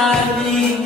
Hallelujah.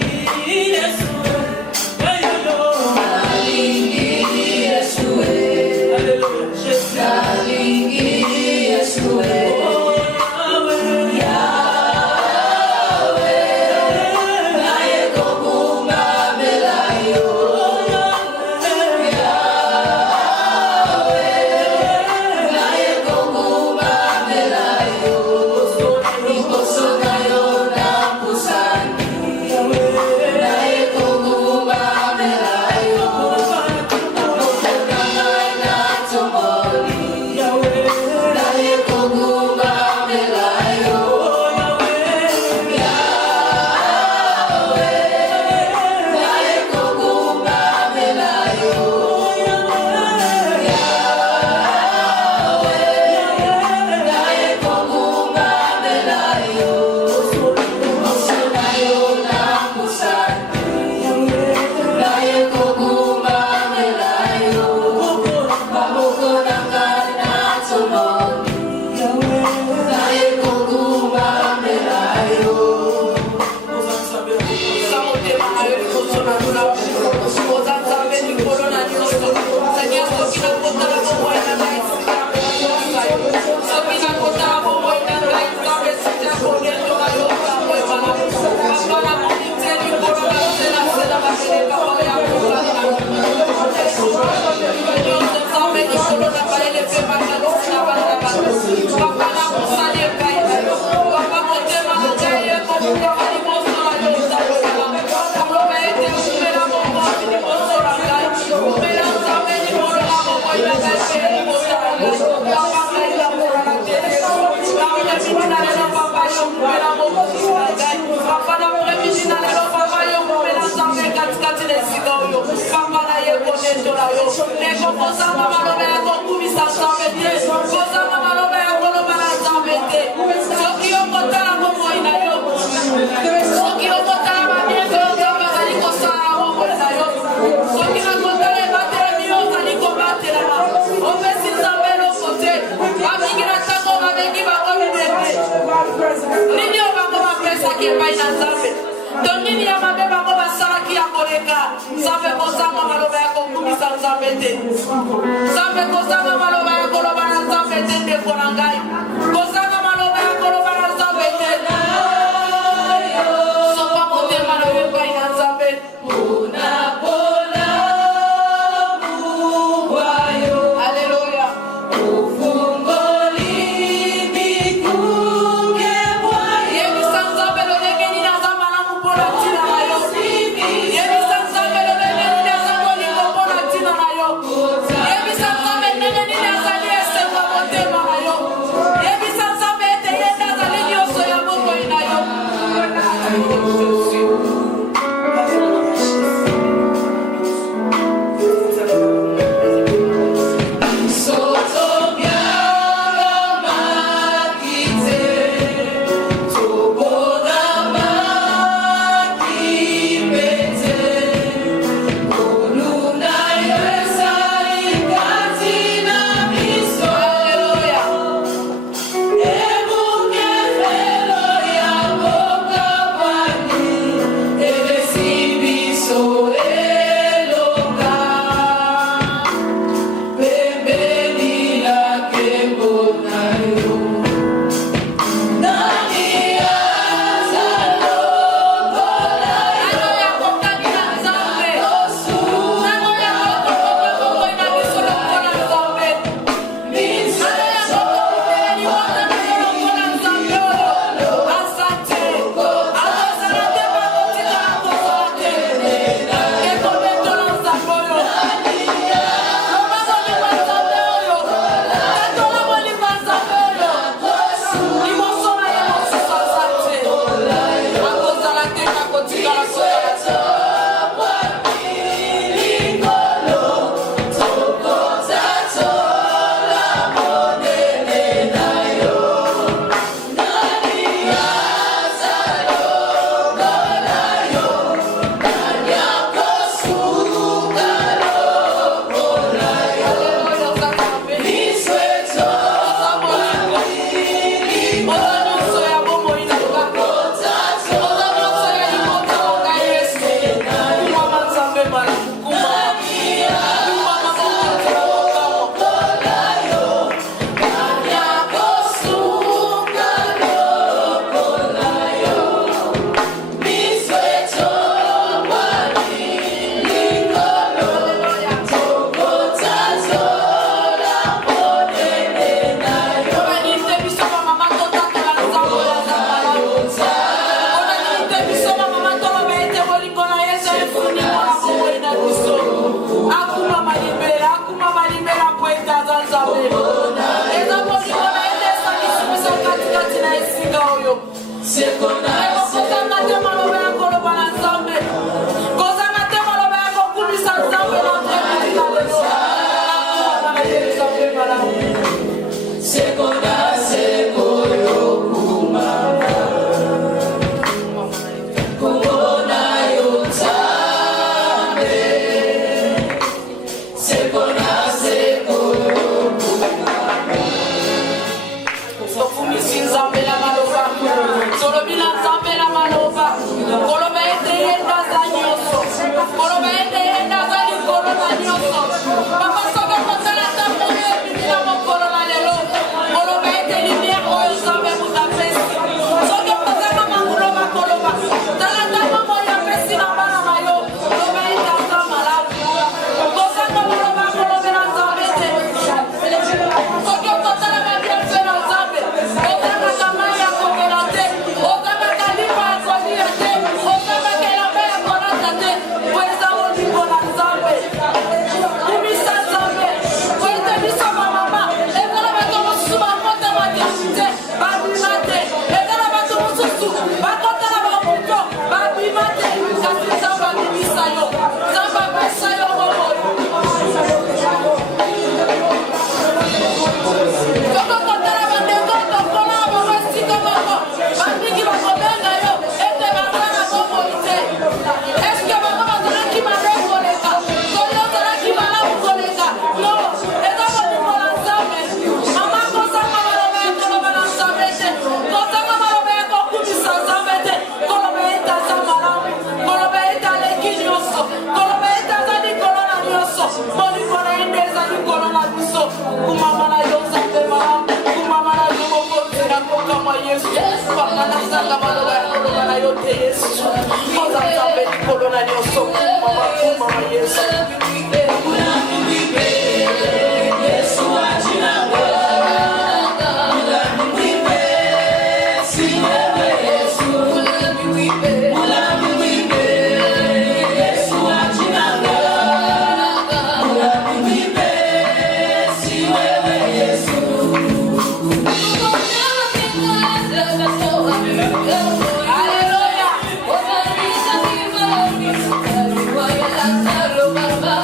Hallelujah.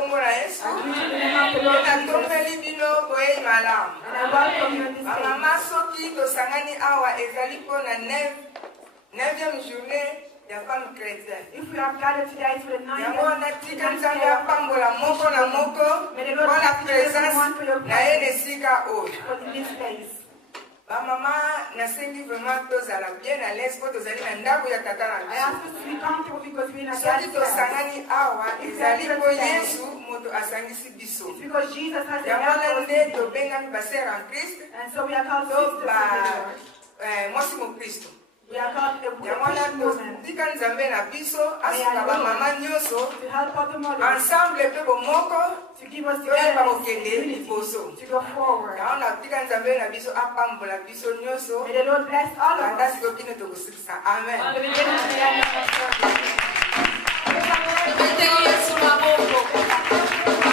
kombo na Yesu. Na tombeli bino boye malamu. Mama soki tosangani awa ezali pona 9e journée ya femme chrétienne. If we have gathered today for the 9th pour la présence na in this place. Maman, nasengi vraiment tozala bien à l'aise pour tozali na ndako ya tata na biso. I ask us to be comfortable because we are soki tosangani awa ezali po Yesu moto asangisi biso. It's because Jesus has the help nde tobengami basere en Christ. And so we are called sisters of the Lord. Mwasi mo Kristo. We are called a Christian woman. Tika nzambe na biso asuka ba mama nyonso to help other mothers ensemble pe bomoko to give us together to go forward. Tika nzambe na biso apambola biso nyonso. May the Lord bless all of us. Siko kino tokusikisa. Amen.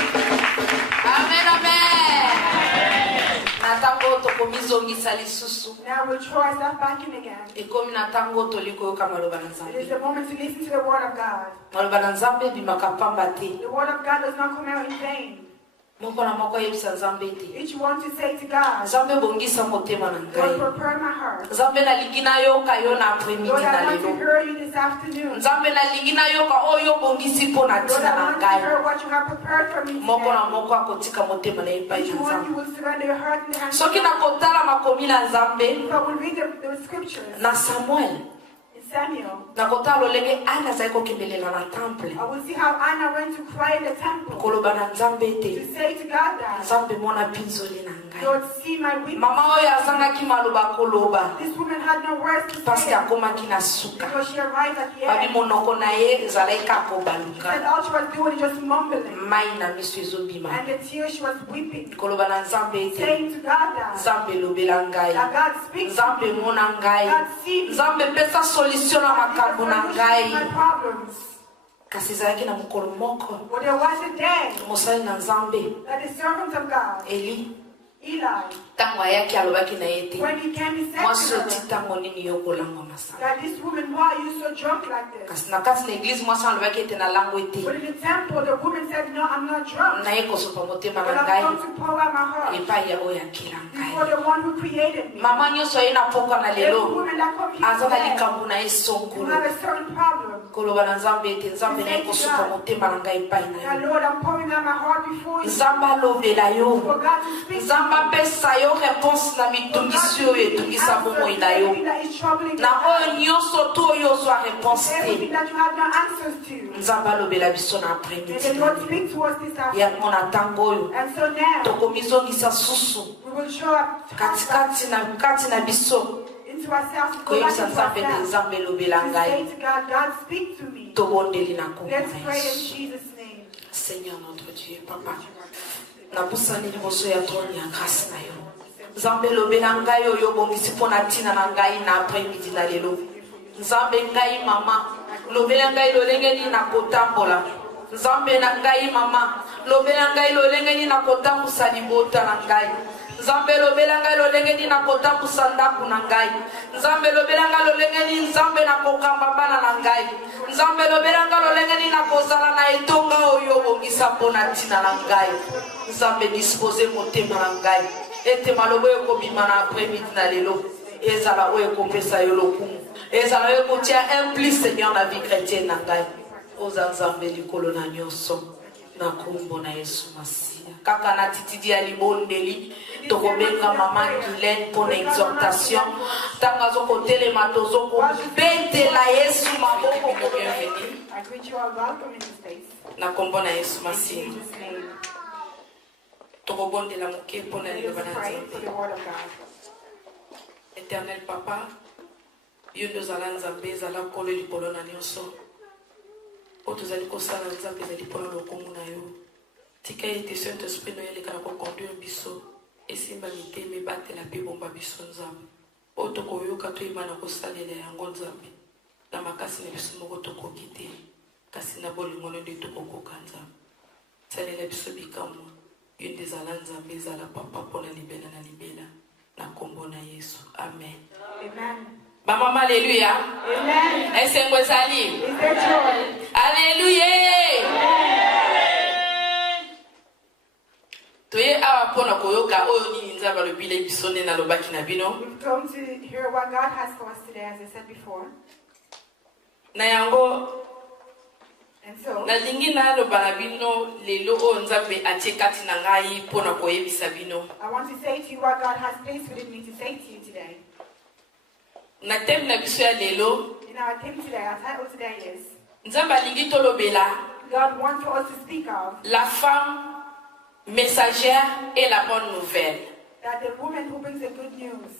Amen, amen. Natango tokomizongisa lisusu. Now we'll throw ourselves back in again. Ekomi natango toliko maloba na Nzambe. It is the moment to listen to the word of God. Maloba na Nzambe bimaka pamba te. The word of God does not come out in vain. Moko na moko yebisa Nzambe te. Each one to say to God, Nzambe bongisa motema na ngai. Lord, prepare my heart. Nzambe na lingina yoka yo na après-midi Lord, na I want to lelo. hear you this afternoon. Nzambe na lingina yoka oyo bongisi po na Lord, tina I na want to ngai. hear what you have prepared for me Moko na today. moko akotika motema na epai Each na one you Nzambe. will surrender your heart in the hands of Soki na God. kotala makomi na Nzambe So we'll read the scriptures. na Samuel. Samuel. Na kotala olenge Ana zai kokembelela na temple. I will see how Anna went to cry in the temple. Koloba na Nzambe te. To say to God that, Nzambe mona pinzoli na ngai. Lord, see my weakness. Mama oyo azangaki maloba koloba. This woman had no words to Parce say. akomaki na suka. Because she arrived at the Babi end. monoko na ye ezalaki She kobaluka. said all she was doing is just mumbling. Mai na miso ezobima. And the tears she was weeping. Koloba na Nzambe te. Saying to God that, Nzambe lobela ngai. that God speaks to Nzambe me. mona ngai. God sees me. Nzambe pesa solution na makambo na ngai. My problems. Kasi ezalaki na mokolo moko. But there was a day Mosali na Nzambe. that the servant of God, Eli. Eli, Tango ayaki alobaki na ye te. when he came, he said Mwasi to oti her tango nini yo kolangwa masala. that this woman, why are you so drunk like this? Kasi na kati na eglise mwasi alobaki ete na lango ete. But in the temple, the woman said, no, I'm not drunk. Na ye kosopa motema But na I've ngai. come to pour out my heart Epai ya oyo akila before ngai. the one who created me. Mama nyonso ye na poka na Every lelo. woman that comes here Aza na today likambo na ye who songolo. have a certain problem. Koloba na Nzambe ete Nzambe na ye kosopa motema na ngai epai na Now, yo. Lord, I'm pouring out my heart before you. Nzambe alobela yo. For God to speak to Nzambe me. apesa yo réponse na mitungisi oyo etungisa bomoi na yo. Everything that is troubling Na your oyo heart. nyonso to oyo ozwa réponse Everything te. that you have no answers to. Nzambe alobela biso na May après-midi the na Lord lelo. speak to us this Ya afternoon. mona ntango oyo And so now, tokomizongisa susu we will show up kati na biso into ourselves, go back koyebisa into Nzambe ete ourselves. Nzambe elobela To ngai say to God, God, speak to me. tobondeli na kombo Let's na pray in Yesu. Jesus' name. Seigneur notre Dieu, Papa, nabusani liboso ya trône ya grâce na yo. Nzambe lobela ngai oyo bongisi mpona ntina na ngai na après-midi na lelo. Nzambe ngai mama, lobela ngai lolenge nini na kotambola. Nzambe na ngai mama, lobela ngai lolenge nini na kotambusa libota na ngai. Nzambe lobela ngai lolenge nini na kotambusa ndako na ngai. Nzambe lobela ngai lolenge nini Nzambe na kokamba bana na ngai. Nzambe lobela ngai lolenge nini na kozala na etonga oyo bongisa mpona ntina na ngai. Nzambe dispose motema na ngai. Ete malobo ekobima na après-midi na lelo. Ezala oyo ekopesa yo lokumu. Ezala oyo ekotia implice Seigneur na vie chrétienne na ngai. Oza Nzambe likolo na nyonso. Na kombo na Yesu Masia. Kaka na titidi ya libondeli. Tokobenga mama Guylaine pour l'exhortation. Tanga zoko telema tozoko betela Yesu maboko ko bienvenue. I greet you all, welcome in this place. Na kombo na Yesu In Masia. Jesus' name. Tokobondela moke pour na Let liloba us na pray for Nzambe. the word of God. Éternel Papa, yo nde ozala Nzambe ezala nkolo likolo na nyonso. O tozali kosala Nzambe ezali mpona lokumu na yo. Tika ete Saint-Esprit no elekala koconduire biso. Esimba mitema ebatela mpe bomba biso Nzambe. O tokoyoka toyeba na kosalela yango Nzambe. Na makasi na biso moko tokoki te. Kasi na bolingo nde tokokoka Nzambe. Salela biso bikamwa. Yo nde ezala Nzambe ezala papa mpona libela na libela. Na kombo na Yesu. Amen. Amen. Mama, alléluia. Amen. Est-ce que vous allez? Is there joy? Alléluia. pona koyoka oyo nini nzambe alobile biso nde nalobaki na bino. We've come to hear what God has for us today, as I said before. Na yango And so, nalingi naloba na bino lelo oyo nzambe atie kati na ngai pona koyebisa bino. I want to say to you what God has placed within me to say to you today. Na thème na biso ya lelo In our theme today, our title today is, nzambe alingi tolobela God wants for us to speak of la femme messagère et la bonne nouvelle. that the woman who brings the good news.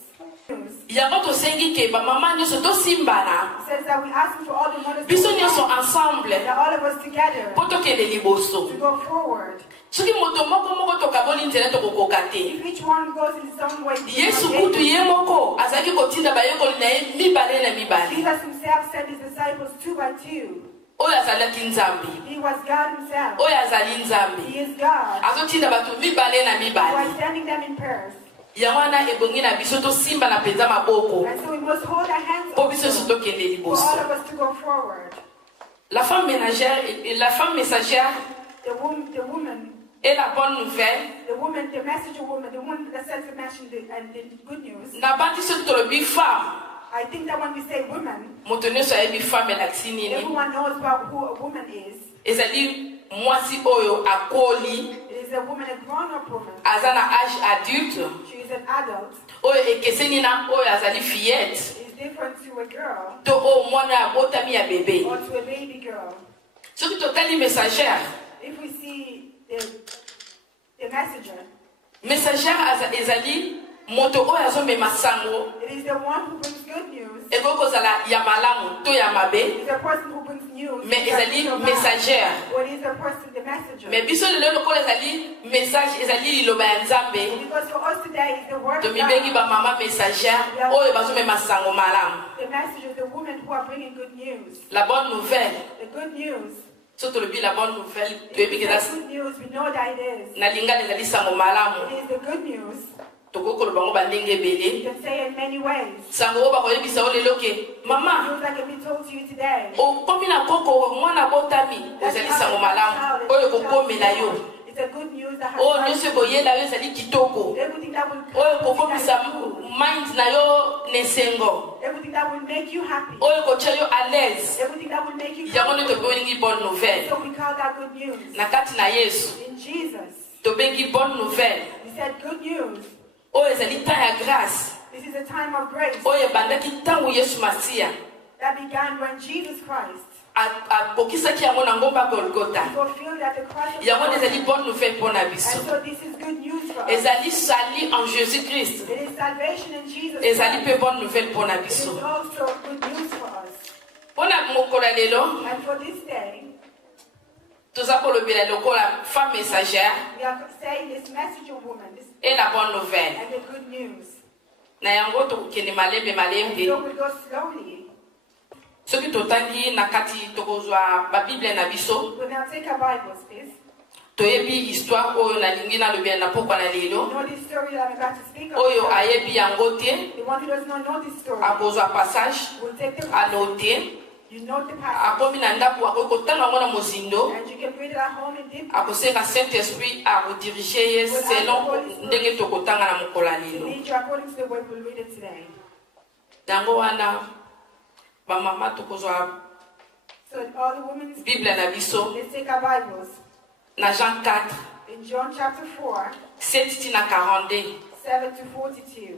Yango tosengi ke ba mama nyonso tosimbana It says that we ask for all the mothers biso to nyonso come, ensemble that all of us together po tokende liboso. to go forward. Soki moto moko tokaboli nzela tokokoka te. If each one goes in his own way, Yesu kutu ye moko azali kotinda bayekoli na ye mibale na mibale. Jesus himself sent his disciples 2 by 2. Oyo azalaki nzambe, He was God himself. oyo azali nzambe, He is God. azotinda bato mibale na He mibale. was sending them in pairs. Yango wana ebongi na biso tosimba na penza maboko And so we must hold our hands po up biso nyonso tokende for all liboso. of us to go forward. La femme ménagère, la femme messagère The woman, et la bonne nouvelle. the messenger woman, the one that sends the message and the good news. Na bandi soki tolobi femme, I think that when we say woman, moto nyonso ayebi femme elakisi nini. everyone knows about who a woman is. Ezali mwasi oyo akoli, It is a woman, a grown-up woman. aza na âge adulte, She is an adult. oyo ekeseni na oyo azali fillette, It's different to a girl to oyo mwana abotami ya bebe. or to a baby girl. Soki totali messagère, If we see the messenger, messagère ezali moto oyo azomema sango, it is the one who brings good news. ekoki kozala ya malamu to ya mabe, It is the person who brings news. mais that ezali is so bad. messagère. Or it is the person, the messenger. Mais biso lelo lokola ezali message, ezali liloba ya nzambe, Because for us today, it's the word of tomibengi God. ba mama messagère oyo bazomema sango malamu. The messenger, the women who are bringing good news. La bonne nouvelle, The good news. so tolobi la bonne nouvelle, If toyebi it's keza the good news, we know that it is. na lingala ezali sango malamu. It is the good news. Tokoki koloba ngo bandenge ebele. You can say it in many ways. Sango oyo bakoyebisa yo lelo ke mama News that can be told to you today. okomi na koko mwana botami, ezali sango malamu oyo kokomela yo. It's a good news that has Oyo nyonso boyela yo ezali kitoko, everything that will oyo kokomisa mind na yo nesengo, everything that will make you happy. oyo kotia yo à l'aise. Everything that will make you Yango nde comfortable. tobengi bonne nouvelle. So we call that good news. Na kati na Yesu In Jesus, tobengi bonne nouvelle he said good news. oyo ezali temps ya grâce, This is a time of grace oyo ebandaki ntango Yesu Masiya that began when Jesus Christ akokisaki yango na ngomba Golgotha. fulfilled at the cross of Yango nde Calvary. ezali bonne nouvelle mpo na And biso. so this is good news for us. Ezali sali en Jésus-Christ, It is salvation in Jesus ezali Christ. mpe bonne nouvelle mpo na It is biso. also good news for us. Mpo na mokolo ya lelo And for this day, toza kolobela lokola femme messagère we are saying this messenger woman, this et la bonne nouvelle. and the good news. Na yango tokokende malembe And malembe. so we go slowly. Soki totangi na kati tokozwa babible na biso, We'll now take our Bibles, please. toyebi histoire oyo nalingi nalobela na pokwa na You lelo, know this story that I'm about to speak of. oyo ayebi yango te The one who does not know this story akozwa passage will take the anote, You know the passage. akomi na ndako akoki kotanga yango na mozindo, And you can read it at home in deep. akosenga saint esprit akodirige ye selon ndenge tokotanga na mokolo ya To lelo. lead you according to the way we'll read it today. Yango wana bamama tokozwa So all the women, bible na biso let's take our Bibles. na Jean 4 In John chapter 4, 7 ti na 42. 7 to 42.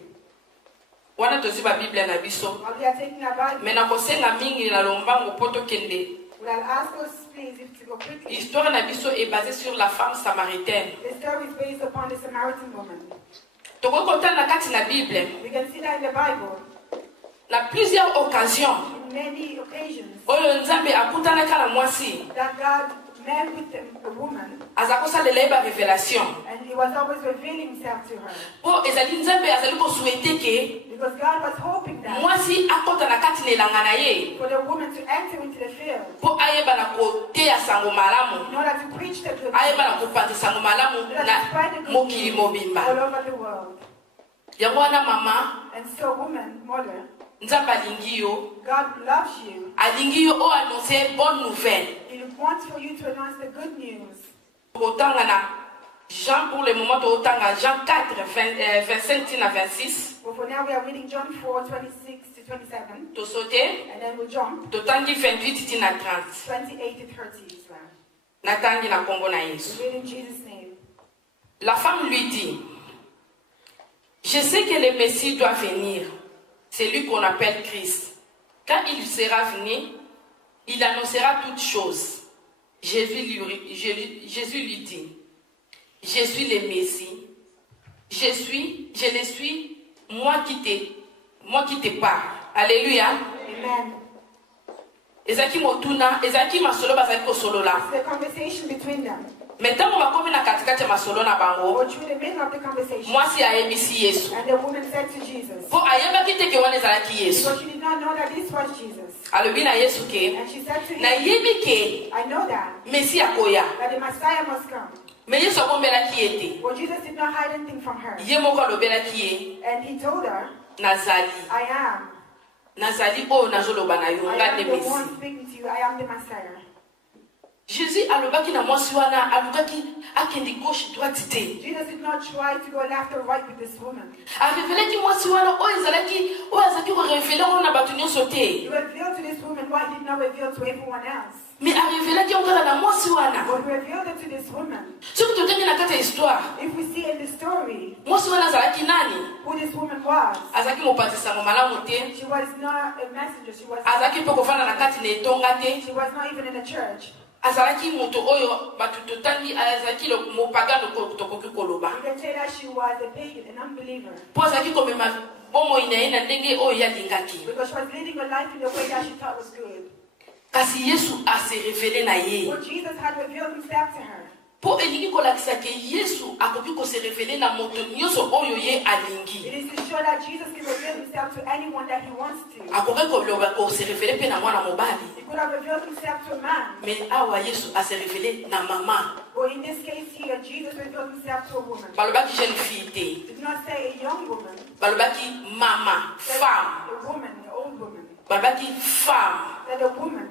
Wana tozwi babible na biso, While we are taking our Bible, me nakosenga mingi na lombango mpo tokende. would I ask us please if to go quickly? Histoire na biso est basée sur la femme samaritaine. The story is based upon the Samaritan woman. Tokoki kotanga kati na bible We can see that in the Bible na plusieurs occasions in many occasions oyo nzambe akutanaka na mwasi that God met with a woman aza kosalela ye barévélation and he was always revealing himself to her. mpo ezali nzambe azali kosuete ke Because God was hoping that mwasi akɔta na kati na elanga na ye for the woman to enter into the field mpo ayeba na koteya sango malamu, in order to preach the good ayeba na news, kopanza sango malamu in order to na spread the good mokili news mobimba. all over the world. Yango wana mama, And so woman, mother, nzambe alingi yo, God loves you. alingi yo oyo annonce bonne nouvelle. He wants for you to announce the good news. Kotanga na Jean, pour le moment, Jean 4, 25 à 26. But for now, we are reading John 4, 26 to 27. Tu sauté. And then we'll jump Tu tangi 28 à 30. 28 to 30 as well. Natangi na Congo na Yesu. We read in Jesus' name. La femme lui dit, je sais que le Messie doit venir, c'est lui qu'on appelle Christ. Quand il sera venu, il annoncera toutes choses. Jésus lui dit, je suis le Messie, je le suis, moi qui te parle. Alléluia. Amen. Ezaki motuna, ezaki masolo bazaki kosolola. It's the conversation between them. Maintenant, on va comme na katikati masolo na bango. Or through the middle of the conversation. Moi si ayebisi Yesu. And the woman said to Jesus. Po ayebaki te ke wana ezalaki Yesu. But she did not know that this was Jesus. Alobi na Yesu ke. And she said to him, Nayebi ke I know that. Messi akoya. That the Messiah must come. Mais Yesu akombelaki ete. But Jesus did not hide anything from her. Ye moko alobelaki ye. And he told her, Nazali. I am. Nazali oyo nazoloba na yo I nga am nde the one Messi. speaking to you. I am the Messiah. Jésus alobaki na mwasi wana alobaki akende gauche droite te. Jesus did not try to go left or right with this woman. Arevelaki mwasi wana oyo azalaki korevele ngo na bato nyonso te. He revealed to this woman what he did not reveal to everyone else. Mais arevelaki ngo kaka na mwasi wana. But he revealed it to this woman. Soki totangi na kati ya histoire, If we see in the story mwasi wana azalaki nani? who this woman was, Azalaki mopatisango malamu te. she was not a messenger. Azalaki mpe kofanda na kati na etonga te. She was not even in a church. Azalaki moto oyo bato totangi azalaki mopagano tokoki koloba. You can say that she was a pagan, an unbeliever. Po azalaki komema bomoi na ye na ndenge oyo yalingaki. Because she was leading her life in the way that she thought was good. Kasi Yesu ase revele na ye. But Jesus had revealed himself to her. Po elingi kolakisa ke Yesu akoki kose revele na moto nyonso oyo ye alingi. It is to show that Jesus can reveal himself to anyone that he wants to. Akoki koloba kose revele pe na mwana mobali. He could have revealed himself to a man. Mais awa Yesu ase revele na mama. But in this case here, Jesus revealed himself to a woman. Balobaki jeune fille te. He did not say a young woman. Balobaki mama, Said femme. a woman, an old woman. Balobaki femme. Said a woman.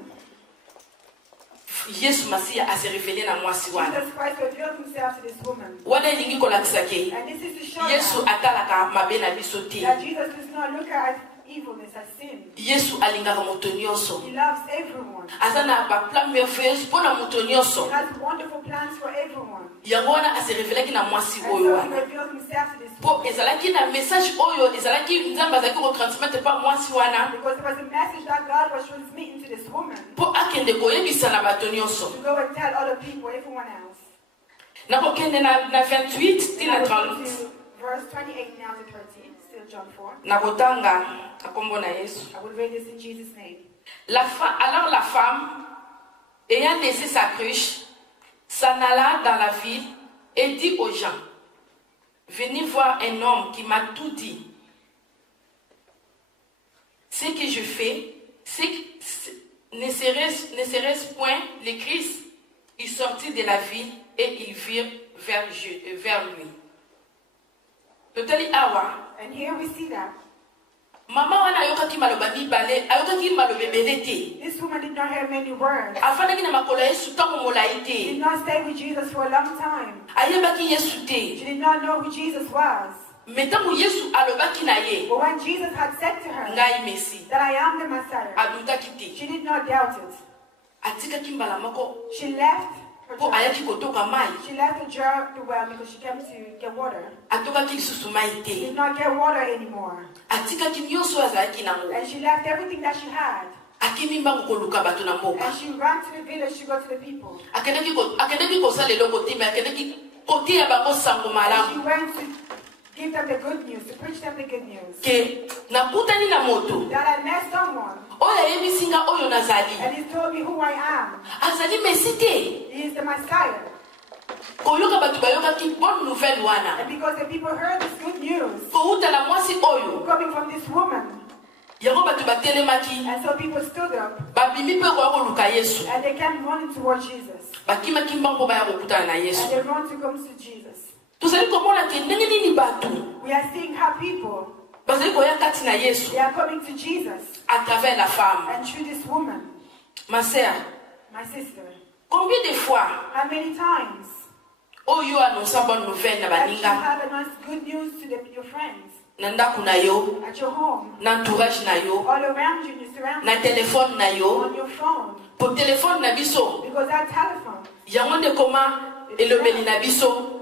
Yesu Masiya ase revele na mwasi wana. Jesus Christ revealed himself to this woman. Wana elingi kolakisa ke And this is to show Yesu atalaka mabe na biso te. that Jesus does not look at evilness as sin. Yesu alingaka moto nyonso. He loves everyone. Aza na baplan merveilleuse mpo na moto nyonso. He has wonderful plans for everyone. Yango wana ase revelaki na mwasi And oyo so he wana. revealed himself to this Po woman. ezalaki na message oyo ezalaki nzambe azalaki kotransmettre pa mwasi wana Because it was a message that God was transmitting to this woman. po akende koyebisa na bato nyonso. To go and tell other people, everyone else. Nakokende na 28 And tina I will go 30. to verse 28 now to 30. Still John 4. Nakotanga na kombo na Yesu. I will read this in Jesus' name. Alors la femme, ayant laissé sa cruche, s'en alla dans la ville et dit aux gens, venez voir un homme qui m'a tout dit. Ce que je fais, ne serait-ce point le Christ? Il sortit de la ville et ils virent vers lui. Totali awa. And here we see that Mama wana ayokaki maloba mibale, ayokaki maloba ebele te. this woman did not hear many words. Afandaki na makolo ya Yesu ntango molai She te. did not stay with Jesus for a long time. Ayebaki Yesu She te. did not know who Jesus was. Me ntango Yesu alobaki na ye, But when Jesus had said to her ngai Mesi, that I am the Messiah, adutaki te. she did not doubt it. Atikaki mbala moko She left her po jar. ayaki kotoka mai. She left the jar the well because she came to get water. Atokaki lisusu mai She te. did not get water anymore. Atikaki nyonso azalaki nango. And she left everything that she had. Akimi mbango koluka bato na mboka. And she ran to the village to go to the people. Akendaki kosala eloko te, me akendaki kotia bango sango And malamu. she went to give them the good news, to preach them the good news. Ke nakutani na moto That I met someone oyo ayebisi nga oyo nazali. and he told me who I am. Azali Mesi te. He is the Messiah. Koyoka bato bayokaki bonne nouvelle wana. And because the people heard this good news Kouta na mwasi oyo. coming from this woman, Yango bato batelemaki. and so people stood up Babimi mpe koya koluka Yesu. and they came running towards Jesus. Bakimaki mbango baya kokutana na And Yesu. they ran to come to Jesus. Tozali komona ke ndenge nini bato We are seeing how people, bazali koya kati na Yesu they are coming to Jesus. à travers la femme. And through this woman, Ma sœur, my sister, combien de fois how many times oyo annonça bonne nouvelle na that you baninga have announced good news to your friends na ndako na yo at your home, na entourage na yo all around you, in your na surroundings, telefone na yo on your phone, po telefone na biso because that telephone, yango nde koma elobeli na biso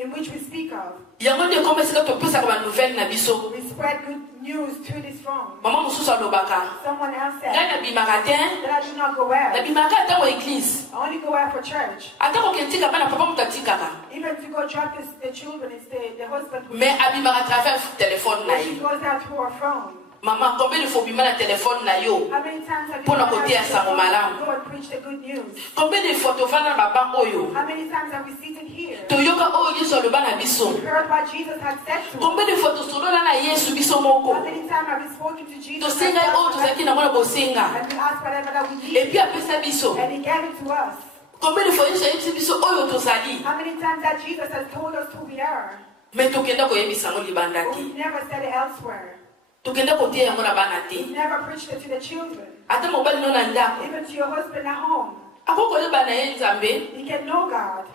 in which we speak of, yango nde koma esika topesaka banouvelle na biso. we spread good news through this phone. Mama mosusu alobaka Someone else ngai said nabimaka te that I do not go out. nabimaka atango eglise I only go out for church. atango kentika bana papa moto atikaka Even to go drop the children, it's the husband who mais abimaka travers telefone na she ye. goes out through her phone. Mama combien de fois obima na telefone na yo How many times have you Pour gone le côté out à to Sango Malamu. go and preach the good news? combien de fois tovanda na babank oyo How many times have we seated here, toyoka oyo yesu aloba na biso heard what Jesus had said to us? combien de fois tosolola na yesu biso moko How many times have we spoken to Jesus tosenga oyo ourselves tozalaki nango na bosenga and we asked whatever that we need, epuis apesa biso and He gave it to us? combien de fois yesu ayebisi biso oyo tozali How many times that Jesus has told us who we are, mais tokenda koyebisa yango libanda but te we never said it elsewhere? tokenda kotia yango na bana We te never preached it to the children, ata mobali no na ndako even to your husband at home. akoki koyeba na ye nzambe You can know God.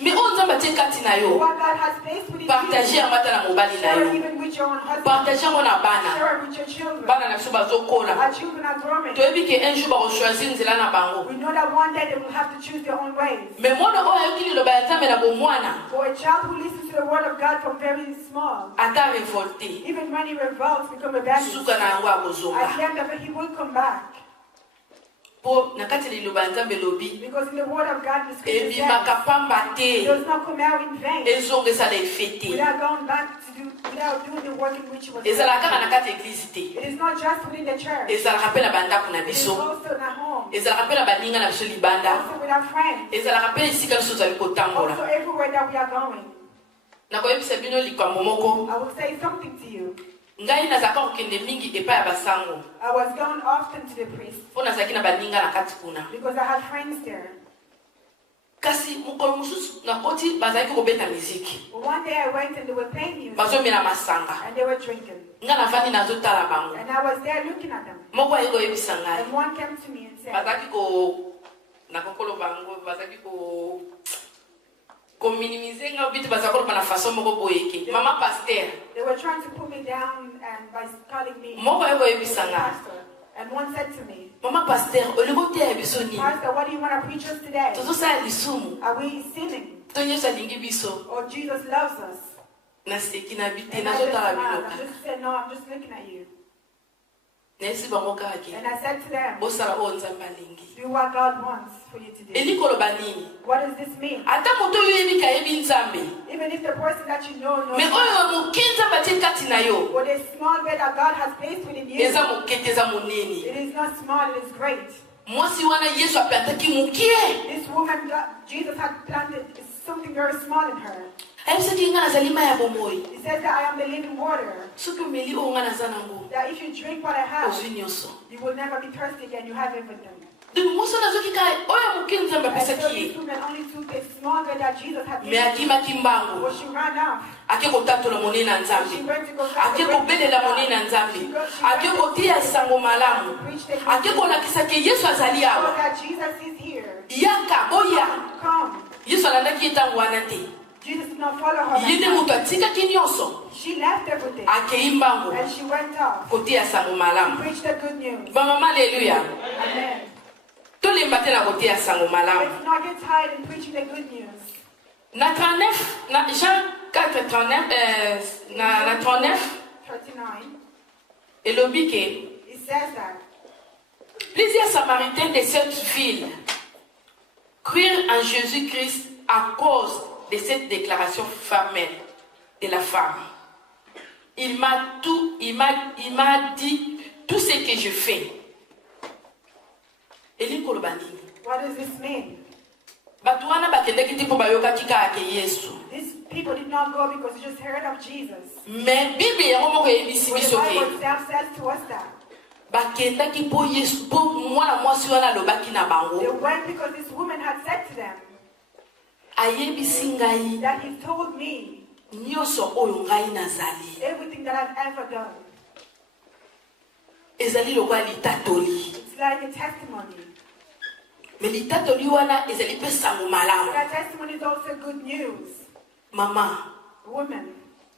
mais oyo nzambe atie kati na yo What God has placed within partage you, yango ata na mobali na share it yo even with your own husband. partage yango na bana Share it with your children. bana na biso bazokola Our children are growing. toyebi ke un jour bakochoisir nzela na bango We know that one day they will have to choose their own ways. mais mwana oyo ayoki liloba ya nzambe na bomwana For a child who listens to the word of God from very small, ata revolte even when he revolts, become rebellious, suka na yango at akozonga the end of it, he will come back. mpo na kati ya liloba ya nzambe elobi Because in the word of God, the scripture ebimaka says, pamba it te does not come out in vain ezonga esala efe te without going back to do, without doing the work in which it was ezalaka kaka na done. kati ya eglize te It is not just within the church, ezalaka mpe na bandako na it is biso also in our home, ezalaka mpe na baninga na biso libanda also with our friends, ezalaka mpe esika nyonso ozali also kotambola everywhere that we are going. nakoyebisa bino likambo moko I will say something to you. ngai nazalaka kokende mingi epai ya basango I was going often to the priest mpo nazalaki na baninga na kati kuna because I had friends there. kasi mokolo mosusu nakoti bazalaki kobeta miziki But one day I went and they were playing music bazomela masanga and they were drinking. ngai navandi nazotala bango And I was there looking at them. moko aye koyebisa ngai And one came to me and said, bazalaki nakokolo bango bazalaki kominimize nga biti bazalaki koloba na façon moko boyeke mama paster they were trying to put me down and by calling me moko aye koyebisa ngai pastor. And one said to me, mama paster olingi oteya biso nini Pastor, what do you want to preach us today? tozosala lisumu Are we sinning? to yesu alingi biso Or Jesus loves us? naseki na bi te And I just nazotala smiled. bino I just said, no, I'm just looking at you. nayesi bango kaka ke And I said to them, bosala oyo nzambe alingi do what God wants for you to do. eli koloba nini What does this mean? ata moto oyo oyebi kayebi nzambe Even if the person that you know knows, me oyo moke nzambe atie kati na yo or the small bit that God has placed within you, eza moke te eza monene it is not small, it is great. mwasi wana yesu aplantaki mokie This woman, Jesus had planted something very small in her. ayebisaki nga nazali mai ya bomoi He says that I am the living water, soki omeli oyo nga naza nango that if you drink what I have, ozwi nyonso you will never be thirsty again, you have everything. donc mwasi wana azoki kaka oyo moke nzambe And so apesaki this ye woman only took the small bit that Jesus had me given her, akimaki mbango but she ran off. ake kotatola monene na She nzambe went to go ake kobelela monene na nzambe ake kotia sango malamu ake kolakisaki yesu azali so awa that Jesus is here. yaka boya Come. yesu alandaki ye ntango wana te Jesus did not follow her. ye nde that moto time. atikaki nyonso She left everything akei mbango and she went off. kotia sango malamu Preach the good news. bamama aleluya Amen. tolemba te na kotia sango malamu Let's not get tired in preaching the good news. na 39 na Jean 4 39 na 39 39. elobi ke It says that plusieurs samaritains de cette ville crurent en Jésus-Christ à cause de cette déclaration formelle de la femme. Il m'a dit tout ce que je fais. Eli kolobani. what does this mean? Batu wana bakendeki te mpo bayokaki kaka ke Yesu. These people did not go because they just heard of Jesus. Mais Bible yango moko eyebisi But the biso Bible ke itself says to us that bakendaki mpo Yesu mpo mwana mwasi wana alobaki na they bango. went because this woman had said to them Ayebisi ngai that he told me nyonso oyo ngai nazali. everything that I've ever done. Ezali lokola litatoli. It's like a testimony. Mais litatoli wana ezali pe sango malamu. That testimony is also good news. Mama, Women,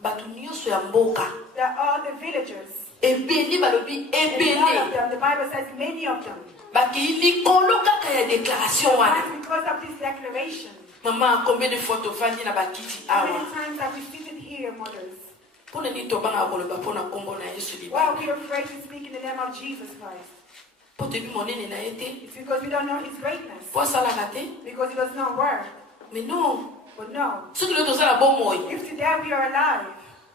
batu nyonso ya mboka. that all the villagers, Ebele balobi and all of ebele. them, the Bible says many of them, Baki likolo kaka ya déclaration wana. that's because of this declaration. Mama, combien de fois tu vas na bakiti How awa? many times have we seated here, mothers? Pona ni to banga koloba pona kombo na Yesu Why are liba. we afraid to speak in the name of Jesus Christ? Po te bi monene na ete. It's because we don't know his greatness. Po sala kate. Because he does not work. Mais non. But no, Soki lo to sala bon moy. if today we are alive,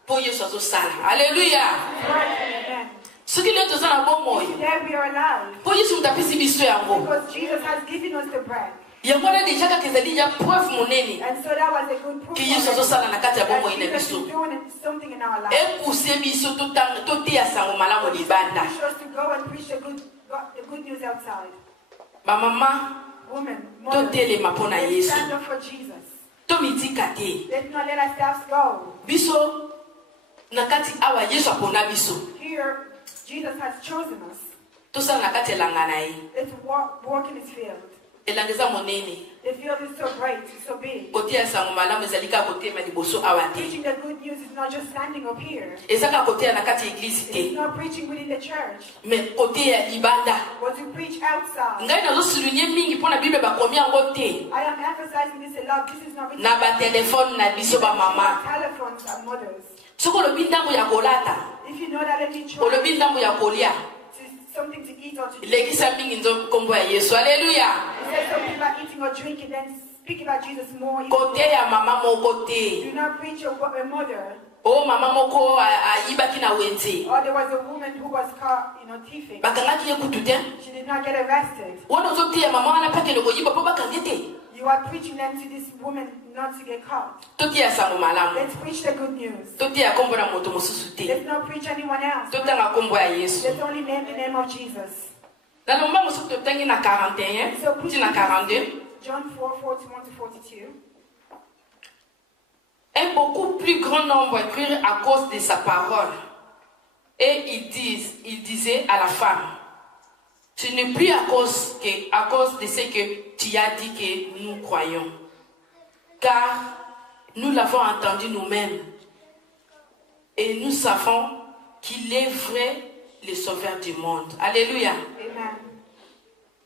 Po Yesu azo sala. Alléluia. his word is amen. Soki lo to sala bon moy. Today we are alive. Po Yesu mutapisi biso yango. Because Jesus has given us the bread. Yango na deja ka kezali ya preuve monene. And so that was a good proof Ki Yesu azo sala na kati ya bon that moy na Jesus biso. is doing something in our lives. E pousse biso to te ya sango malamu libanda. Push us to go and preach the good news outside. Ba mama Women, to mothers, telema pona let's Yesu. stand up for Jesus. To mitika te. Let's not let ourselves go. Biso na kati awa Yesu apona biso. Here, Jesus has chosen us. Tosala na kati elanga na ye. Let's walk in his field. Elanga eza monene. The field is so great, it's so big. Kote ya sango malamu ezali kaka kotema liboso awa te. Preaching the good news is not just standing up here. Eza kaka kote ya na kati ya eglise It's te. not preaching within the church, Mais kote ya libanda. but to preach outside. Ngai nazosouligne mingi mpona Bible bakomi yango te. I am emphasizing this a lot. This is not written Na batelefone na biso ba mama. telephones and mothers. Soki olobi ntango ya kolata, If you know that any choice olobi ntango ya kolia, is something to eat or to drink, lekisa mingi nzo nkombo ya Yesu. Alléluia. it says some people are eating or drinking, then speak about Jesus more. even Kote more. ya mama moko te. Do not preach a mother. Oh mama moko ayibaki na wenze. Or there was a woman who was caught, thieving. Bakangaki ye kutu te. She did not get arrested. Wana ozoteya mama wana pake lokoyiba po bakangi te. You are preaching them to this woman not to get caught. Toteya sango malamu. Let's preach the good news. Toteya kombo na moto mosusu te. Let's not preach anyone else. Totanga kombo ya Yesu. Let's only name the name of Jesus. Na lomba mosusu totangi na 41, So ti na 42. John 4:41 to 42. Un beaucoup plus grand nombre crurent à cause de sa parole. Et il disait à la femme, ce n'est plus à cause de ce que tu as dit que nous croyons. Car nous l'avons entendu nous-mêmes. Et nous savons qu'il est vrai le sauveur du monde. Alléluia. Amen.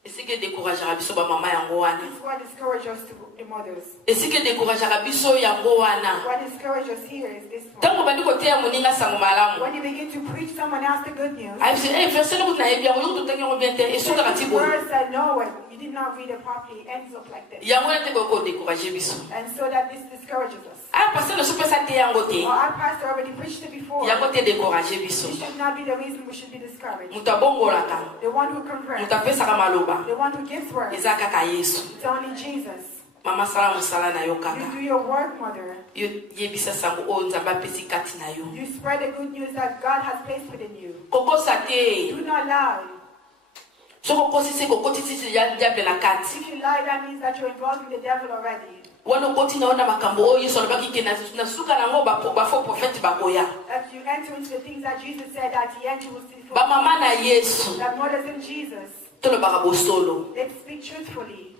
Et ce qui découragera biso ba mama yango wana. This is what discourages us to the mothers. Et ce qui découragera biso yango wana. What discourages us here is this one. Tango bandi koteya moninga sango malamu. When you begin to preach someone else the good news, Ay c'est verset no na ebia yo totangi ngo bien te et so kaka the tibo. words that no one, you did not read it properly, ends up like this. Yango na te ko décourager biso. And so that this discourages us. Ah parce que no so pesa te yango te. Well, our pastor already preached it before. Yango te décourager biso. This should not be the reason we should be discouraged. Muta bongolaka. The one who converts, Muta pesa ka maloba. the one who gives words, Eza kaka Yesu. it's only Jesus. Mama sala musala na yo You kaka. do your work, mother. Yo yebisa sango o nzamba pesi kati na yo. You spread the good news that God has placed within you. Koko sate. Do not lie. Soko kosi se koko titi ya diable na kati. If you lie, that means that you're involving the devil already. Wana koti naona makambo o Yesu alobaki ke na suka nango ba faux prophète bakoya. If you enter into the things that Jesus said at the end, you will see Ba mama na Yesu. that mothers in Jesus, Tolo baka bosolo. they speak truthfully.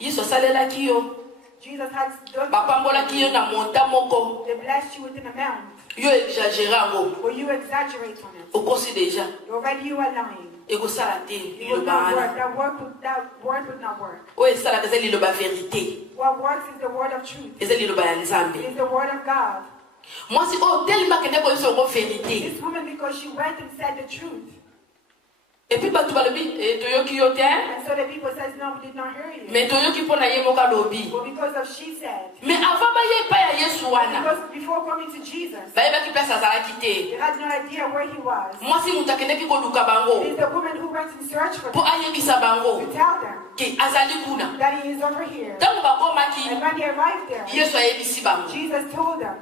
Yesu asalelaki yo. Jesus has done Bapambolaki yo na monta moko. they blessed you with an amount, Yo exagéré yango. or you exaggerate on it. Okosi déjà. Already you are lying. Ekosala te It will liloba not work. wana. That word would not work. Oyo esalaka eza liloba vérité. What works is the word of truth. Eza liloba ya It Nzambe. is the word of God. Mwasi oyo telema kende koyeso yango vérité. This woman, because she went and said the truth. Et puis bato balobi toyoki yo te. And so the people says, no, we did not hear you. Mais toyoki mpona ye moko alobi. But because of she said. Mais avant baye epai ya Yesu wana. Because before coming to Jesus, Bayebaki place azalaki te. they had no idea where he was. Mwasi moto akendeki koluka It bango. is the woman who went in search for Mpo him ayebisa bango. to tell them Ke azali kuna. that he is over here. Ntango bakomaki. And when they arrived there, Yesu ayebisi bango. Jesus told them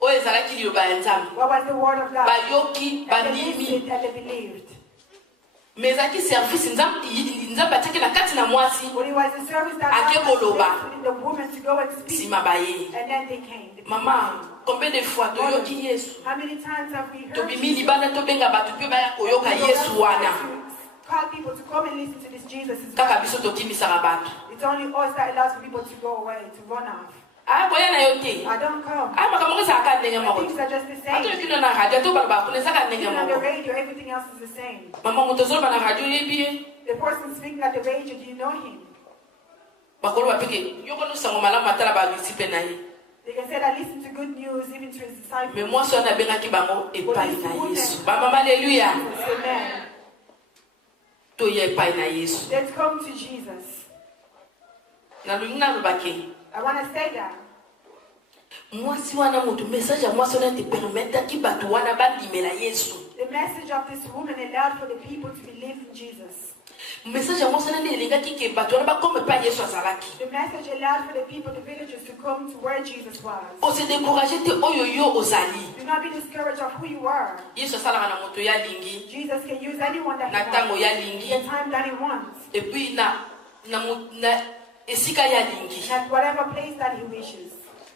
Oyo ezalaki liloba ya Nzambe. what was the word of God. Bayoki, And they bandimi. listened and they believed. Mais ezalaki service Nzambe atiaki na kati na mwasi. But it was the service that Ake God koloba. had placed within the woman to go and speak. Sima baye. And then they came. Mama, combien de fois toyoki Yesu? How many times have we heard Tobimi libanda tobenga bato pe baya koyoka Yesu wana. call people to come and listen to this Jesus. Kaka biso tokimisaka bato. It's only us that allows people to go away, to run off. Ah, boya na yo te. I don't come. Ah, makambo ezalaka ndenge moko. Things are just the Ato same. ekino na radio tobala bakuna ezalaka ndenge Even on the moko. radio, everything else is the same. Mama moto ozoloba na radio oyebi ye. The person speaking at the radio, do you know him? Bakolo bapeke yoko no sango malamu atala badisipe na ye. They can say that listen to good news even to his disciples. Mais mwasi wana abengaki bango epai na Yesu. Bamama haleluya. Amen. Toye epai na Yesu. Let's come to Jesus. Nalingi nalobake. I want to say that. Mwasi wana moto message ya mwasi wana te permetaki bato wana bandimela Yesu. The message of this woman allowed for the people to believe in Jesus. Message ya mwasi wana elingaki ke bato wana bakome pa Yesu azalaki. The message allowed for the people, the villagers, to come to where Jesus was. Ose décourager te oyo yo ozali. Do not be discouraged of who you are. Yesu asalaka na moto ya lingi. Jesus can use anyone that he Na tango wants, ya lingi. the time that he wants, Et puis na esika ya lingi. at whatever place that he wishes.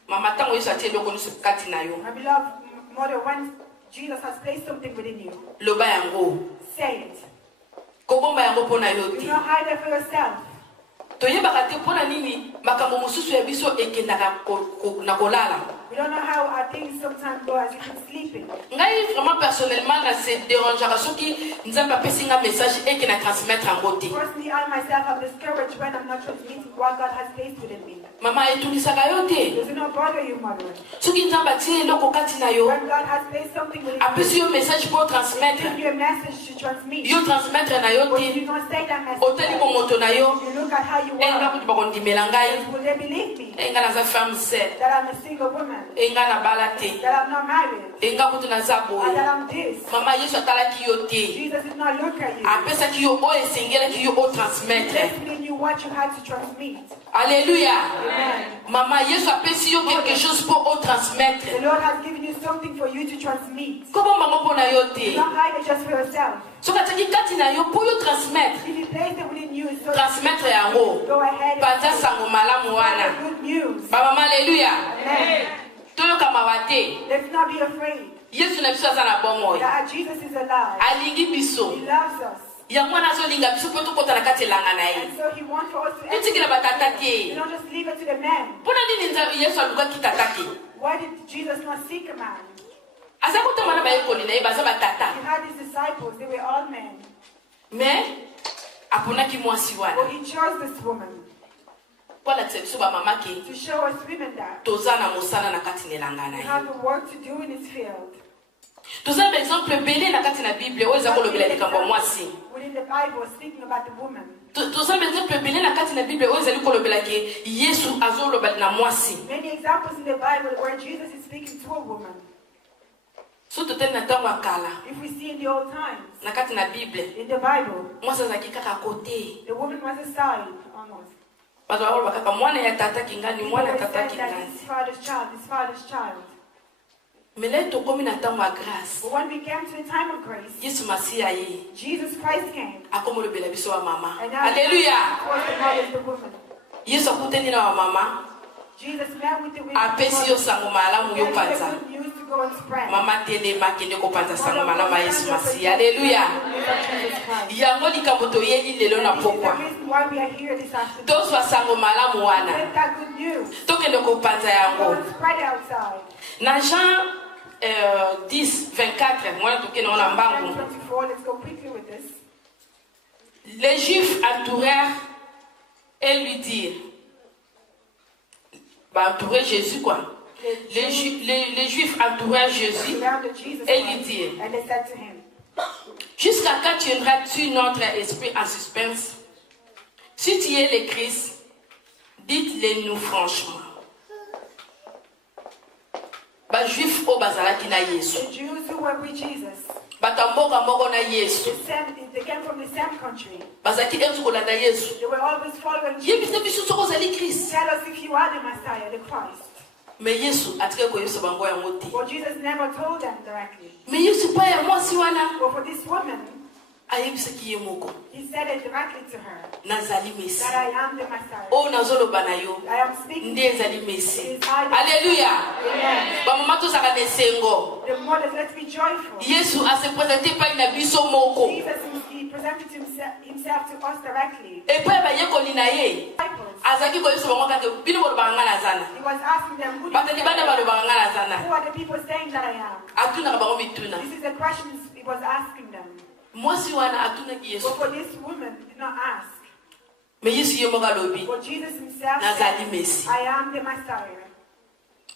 Mama tango Yesu atie eloko nyonso kati na yo. My beloved mother, when Jesus has placed something within you, Loba yango. say it. Kobomba yango mpo na yo Do te. not hide it for yourself. Toyebaka te mpo na nini makambo mosusu ya biso ekendaka na kolala. We don't know how our things sometimes go as if it's sleeping. Ngai vraiment personnellement na se dérangeaka soki nzambe apesi nga message eke na transmettre yango te. Personally, I myself am discouraged when I'm not transmitting what God has placed within me. Mama etunisaka yo te. Does it not bother you, mother? Soki nzambe atie eloko kati na yo When God has placed something within apesi you, yo message mpo give transmettre you a message to transmit. yo transmettre na yo But you te do not say that otali message. bomoto na yo You look at how you enga are. kutu bakondimela ngai Will they believe me enga naza femme sere that I'm a single woman, enga nabala te that I'm not married, enga kutu naza and boye. that I'm this? Mama Yesu atalaki yo te Jesus did not look at you. apesaki yo oyo esengelaki yo He otransmettre. placed within you what you had to transmit. Alléluia. Amen. Mama Yesu apesi yo quelque chose pour The otransmettre. Lord has given you something for you to transmit. Kobomba ngo mpo na yo Do te not hide it just for yourself. soki ataki kati na yo mpo yo transmettre If He placed it within you, so transmettre yango go ahead panza and sango malamu wana. spread the good news. Bamama haleluya. Amen. Toyoka mawa te. Let's not be afraid Yesu na biso aza na bomoi. that Jesus is alive. Alingi He biso. loves us. Yango wana azolinga biso mpo tokota na kati elanga na ye. And so He wants for us to Totikela batata You te. don't just leave it to the man. Mpona nini Yesu alukaki tata te? Why did Jesus not seek a man? Aza kotama na bayekoli na ye baza batata. He had his disciples, they were all men. Mais aponaki mwasi But wana He chose this woman mpo alakisa biso bamama ke to show us women that toza na mosala na kati na elanga na we ye. have the work to do in His field. Toza na exemple ebele na kati na bible oyo eza kolobela likambo ya mwasi. Within the Bible, speaking about the woman. Toza na exemple ebele na kati na bible oyo ezali kolobela ke Yesu azoloba na mwasi. Many examples in the Bible where Jesus is speaking to a woman. So totali na ntango ya kala If we see in the old times, na kati na bible in the Bible, mwasi azalaki kaka kote. the woman was a side almost. Bato bakoloba kaka mwana ya tata kingani mwana ya People tata said that kingani. his father's child. Mele tokomi na ntango ya grâce. But when we came to the time of grace, Yesu masiya ye Jesus Christ came. akomolobela biso wa mama. And now Alléluia. was the mother of the woman. Yesu akuteni na wa mama. Jesus met with the women. Apesi yo sango malamu yo panza. Good news to go and spread. Mama telema kende kopanza sango malamu ya Yesu masiya. Alléluia. Yango likambo toyeli lelo na This is the pokwa. reason why we are here this afternoon. Tozwa sango malamu wana. Spread that good news. Tokende kopanza Go yango. and spread it outside. Na Jean 10, 24, mwana tokende wana mbangu. 24, let's go quickly with this. Les Juifs entourèrent et lui dirent, entourer Jésus quoi. Les Juifs entourèrent Jésus Surrounded Jesus et lui Christ, dirent, and they said to him, jusqu'à quand tiendras-tu notre esprit en suspense? Si tu es le Christ, dites-le nous franchement. Ba Juif o bazalaki na Yesu. the Jews who were with Jesus, Batamboka moko na Yesu. they came from the same country. Bazalaki etu kolanda Yesu. They were always following Ye Jesus. bise biso soko zali Christ. Tell us if you are the Messiah, the Christ. Mais Yesu atike koyebisa bango yango te. Well, Jesus never told them directly. Mais Yesu pa ya mwasi wana But for this woman, ayebisaki ye moko. he said it directly to her, Nazali Messi. that I am the Messiah. Oyo nazoloba na yo I am speaking nde ezali Messi. It is I. Alléluia. Amen. Bamama tozaka na esengo. The mothers, let's be joyful. Yesu ase présente epai na biso moko. Jesus, he presented himself to us directly. Et puis bayekoli na ye azaki ko yeso bango kake bino bo banga na zana He was asking them, who bataki bana ba banga na zana are the people saying that I am? atuna ka bango mituna This is the questions he was asking them. mwasi wana atuna ki yesu But for this woman, did not ask. me yesu yemo ka lobi For Jesus himself nazali said, mesi I am the Messiah.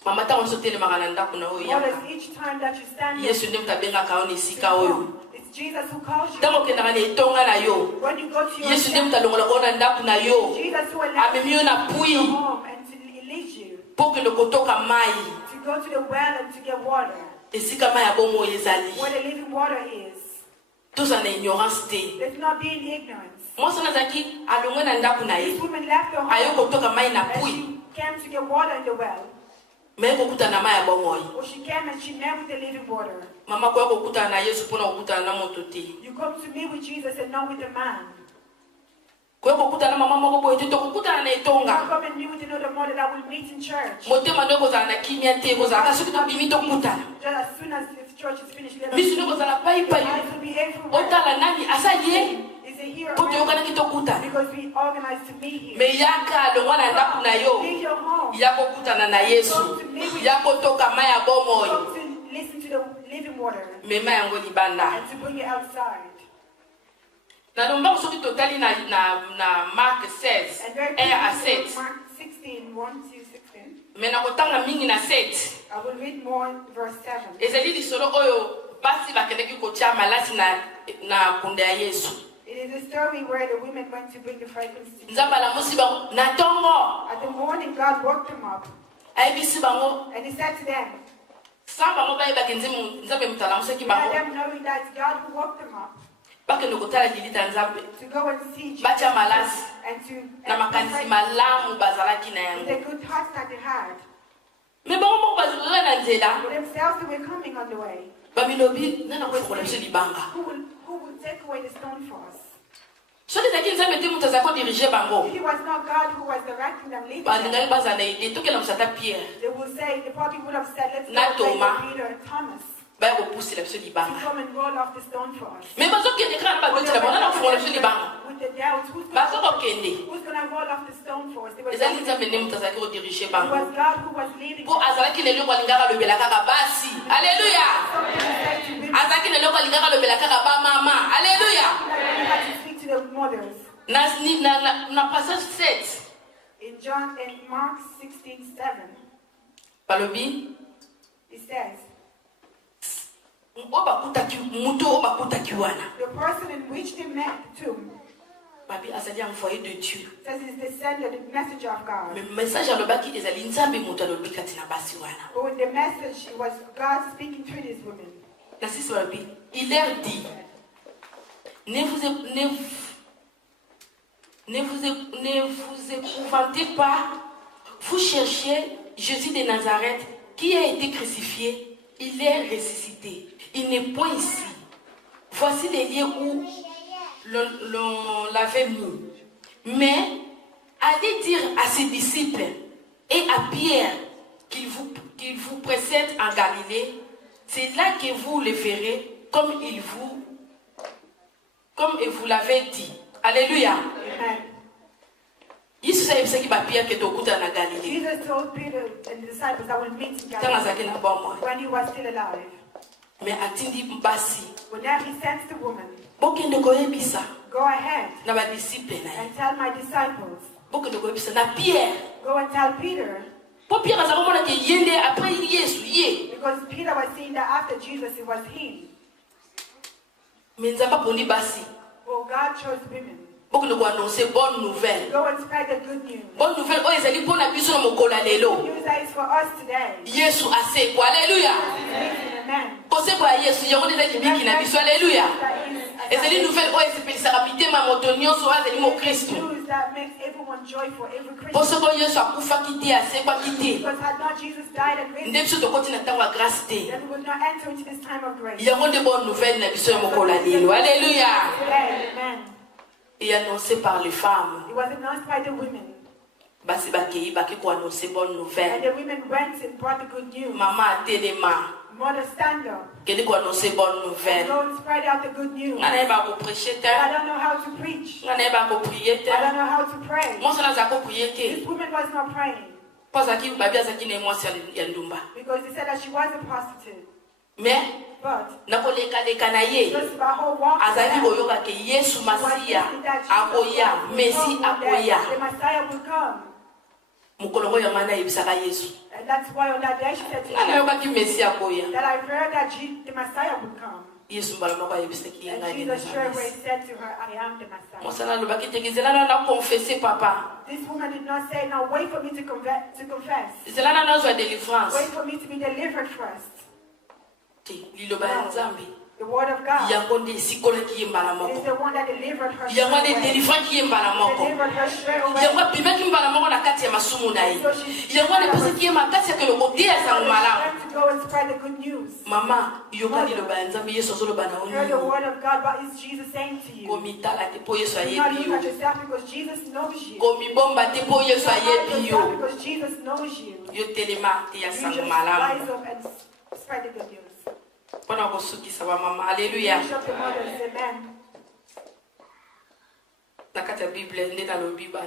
mama ta onso tele magana ndako na oya Notice each time that you stand here, yesu ndem tabenga ka oni sika oyo it's Jesus who calls you. tango kenda kana itonga na yo When you go to your yesu ndem temple, talongola ko na ndako na yo Jesus who allows amemi yo na you to pui go home and to lead you, po kende kotoka mai to go to the well and to get water, esika mai ya bomo ezali where the living water is. toza na ignorance te Let's not be in ignorance. mwasi nazaki alongwe na ndako na ye This woman left her home ayo kotoka mai na and pui she came to get water in the well. me kokuta na mai ya bomoi Well, she came and she met with the living water. mama koya kokutana na yesu mpona kokutana na moto te You come to meet with Jesus and not with the man. koya kokutana na mama moko boye te tokokutana na You etonga come and meet with another mother that will meet in church. motema nde kozala na kimia te kozalaka soki tobimi tokutana Just as soon as the church is finished, let us miso nde kozala Your paipai eyes will be everywhere. otala nani asa ye Is it here po or toyokanaki tokutana because we organized to meet here? me yaka alongwa na ndako na yo Leave your home. ya kokutana na yesu ya kotoka mai ya bomoi Come to listen to the living water mema yango libanda and to bring you outside. nalomba soki totali na mark 16 And very 1 à quickly, 7 Mark 16, 1 to 16. me nakotanga mingi na 7 I will read more verse 7. ezali lisolo oyo basi bakendeki kotia malasi na kunda ya yesu It is a story where the women went to bring the fragrance to Jesus. nzambe alamusi bango na ntongo At the morning, God woke them up ayebisi bango and He said to them, sa bango bayebaki nzambe moto alamusaki let bango them knowing that it's God who woke them up bakende kotala lilita ya nzambe to go and see Jesus batia malasi and to na makanisi malamu bazalaki na with yango the good hearts that they had. me bango moko bazolaka na nzela For themselves, they were coming on the way. bamilobi nana kofungola biso libanga Who will take away the stone for us? soki ezalaki nzambe te moto aza kodirige bango If it was not God who was directing them, leading balingaki them, bazala na ide tokelamusa ata pierre they will say, they probably would have said, let's Na go Thomas. take Peter and Thomas baya kopusela biso to libanga come and roll off the stone for us. me bazokende kaka na When they babetela were bango nana kofungola coming biso libanga with the doubts, who's bazokokende going to roll off the stone for us? They were ezali saying, nzambe nde moto azalaki kodirige it bango was God who was leading mpo them. azalaki na eloko alingaka alobela kaka basi aleluya Something he said to women, azalaki na eloko alingaka alobela kaka bamama aleluya that he had to speak to the mothers. na passage 7 In Mark 16:7, balobi it says, mutu oyo bakutaki wana the person in which they met the tomb babi azali envoyé de dieu says he's the sender, the messenger of God. me message alobaki ezali nzambe moto alobi kati na basi wana But with the message, it was God speaking through these women. na sisi balobi il leur dit ne vous épouvantez pas, vous cherchez Jésus de Nazareth qui a été crucifié, il est ressuscité, il n'est point ici. Voici les lieux où l'on l'avait mis. Mais allez dire à ses disciples et à Pierre qu'il vous précède en Galilée, c'est là que vous le verrez comme il vous l'avait dit. Alléluia. Amen. Jesus ayebisaki bapierre ke tokuta na Galilée. Jesus told Peter and the disciples that will meet in Ntango Galilee azalaki na bomoi. when he was still alive. Mais atindi basi. But now he sends the woman, Bokende koyebisa go ahead na badisciple na ye. and tell my disciples. Bokende koyebisa na Pierre. Go and tell Peter. Po Pierre azalaki komona ke ye nde après Yesu ye. Because Peter was saying that after Jesus, it was him. Mais nzambe aponi basi. Well, God chose women. Bokende koannonce bonne nouvelle. Go and spread the good news. Bonne nouvelle oyo ezali mpona biso na mokolo ya lelo. News that is for us today. Yesu asekwa. Alléluia. Amen. Kosekwa ya Yesu yango nde ezali libiki na biso. Alléluia. That ezali is nouvelle oyo esepelisaka mitema ya moto nyonso oyo azali mokristo. news that makes everyone joyful, every Po Christian. soki yesu akufaki te asekwaki te Because had not Jesus died and risen, nde biso tokoti na ntango ya grâce te then we would not enter into this time of grace. yango nde bonne nouvelle na biso ya mokolo ya lelo. Alléluia. Amen. Et annoncé par les femmes It was announced by the women. basi bakei baki koannonce bonne And nouvelle. the women went and brought the good news. Mama atelema Mother, stand up. Qu'elle doit annoncer bonne And nouvelle. go and spread out the good news. On n'est pas pour prêcher, I don't know how to preach. on n'est pas pour prier. I don't know how to pray. Moi, ça n'a pas prié. This woman was not praying Parce que babia ça qui n'est moi c'est yandumba. because they said that she was a prostitute. Mais But nakoleka leka na ye. just by her walk, Azali koyoka ke Yesu Masia akoya, Messi akoya. the Messiah will come. Mukolongo ya mana yebisaka Yesu. And that's why on that day she said to Ana me yoka ki Messi akoya. that I heard that the Messiah would come. Yesu mbalomoko yebisaki And ngani. Jesus straightway said to her, I am the Messiah. Mosala lobaki tegezela na confesser papa. This woman did not say, now wait for me to confess. Zelana na zwa délivrance. Wait for me to be delivered first. Ti liloba ya Nzambe. The word of God Yango ndi sikola ki mbala is moko. the one that delivered her Yango ndi straight away. délivrance ki mbala moko. Delivered her straight away. Yango pimaki mbala moko na kati ya masumu na ye. Yango ndi pesa ki makasi ya kelo kotia sa malamu. To go and spread the good news. Mama, yoka liloba ya Nzambe Yesu azoloba na Hear the oni. word of God. What is Jesus saying to you? Komitala te po Yesu Do not ayebi look at yo. yourself because Jesus knows you. Komibomba te po Yesu Do not look at ayebi yourself yo. because Jesus knows you. Yo telema te ya You sango just malamu. rise up and spread the good news. Pona kosukisa ba mama. Haleluya. Bishop the mothers, amen. Na kati ya Bible nde na lobi ba.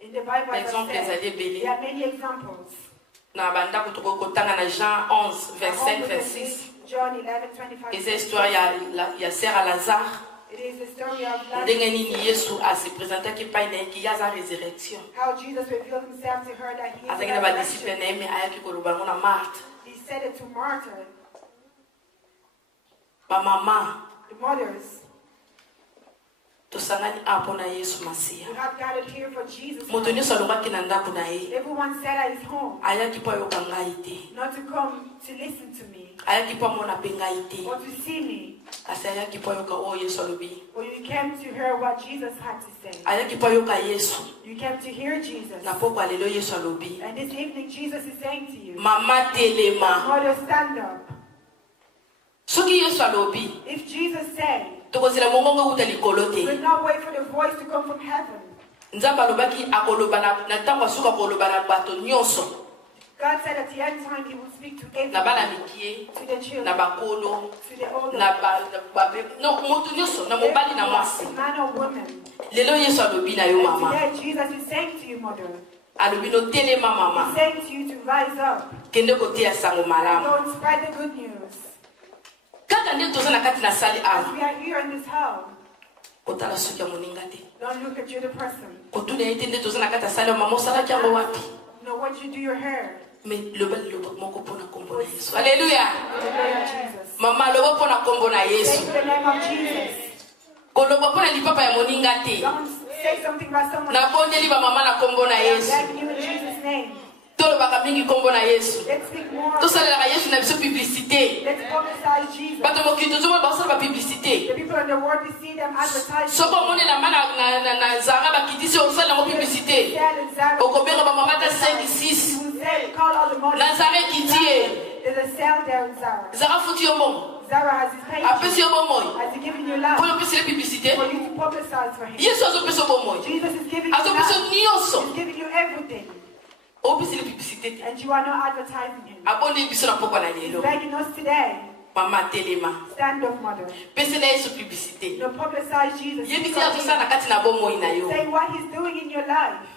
In the Bible, Par it exemple, says, ezali ebele. there are many examples. Na bandako tokotanga na Jean 11 verset 26. John 11:25. Eza histoire ya sœur à Lazare. It is the story of Lazarus, Ndenge nini Yesu asipresentaki epai na ye ki yaza résurrection. how Jesus revealed himself to her that he is Azalaki the na badisiple resurrection. na ye me ayaki koloba yango na Marthe. He said it to Martha, Bamama the mothers. tosangani apo na Yesu Masia. You have gathered here for Jesus. Moto nyonso alongaki na ndako na ye. Everyone said at his home, Ayaki po ayoka ngai te. not to come to listen to me Ayaki po amona mpe ngai te. or to see me, Kasi ayaki po ayoka oyo Yesu alobi. or you came to hear what Jesus had to say. Ayaki po ayoka Yesu. You came to hear Jesus. Na poko alelo Yesu alobi. And this evening, Jesus is saying to you, Mama telema. Mother, stand up. Soki Yesu alobi. If Jesus said, Tokozela mongongo uta likolo we te. will not wait for the voice to come from heaven. Nzambe alobaki akoloba na ntango asuka koloba na bato nyonso. God said at the end time he will speak to Na bana everyone, mikie, to the children, na bakolo, to the older, na no moto nyonso, na mobali na mwasi. man or woman. Lelo Yesu alobi na yo And mama. today Jesus is saying to you, mother, Alobi no telema he's mama. saying to you to rise up Kende kotia sango and malamu. go and spread the good news. Kaka nde toza na kati na sali As awa. we are here in this hall, Kotala suki ya moninga te. don't look at you, the person. Kotuna ete nde toza na kati ya sali ya mama osalaki yango wapi. Know what you do your hair. Me loba liloba moko mpona kombo na Yesu. Haleluya. In the name of Jesus. Mama loba mpona kombo na Say Yesu. to the name of Jesus. Koloba mpona lipapa ya moninga te. Don't say something about someone. Nabondeli ba mama na kombo na I'm Yesu. begging you in Jesus' name. Tolobaka mingi kombo na Yesu. Let's speak more. Tosalelaka Yesu na biso publicité. Let's publicize Jesus. Bato mokili tozomona basala ba publicité. The people in the world, we see them advertising. Soko omone na mana na Zara bakitisi osala yango publicité. Okobenga ba mama ta 5 6. You say, call all the money. Na Zara ekiti ye. There's a sale there in Zara. Zara futi yo mbongo. Zara has his page. Apesi yo bomoi. Has he given you life Polo pesi le publicité. for you to publicize for him? Yesu azopesa bomoi. Jesus is giving you Azopesa life. nyonso. He's giving you everything. Opesi le publicité te. And you are not advertising him. Abonde biso na pokwa na He's lelo. begging us today. Mama telema. Stand up, mother. Pesi na Yesu publicité. No, publicize Jesus. Yebisi azosala na kati na bomoi na yo. Say what he's doing in your life.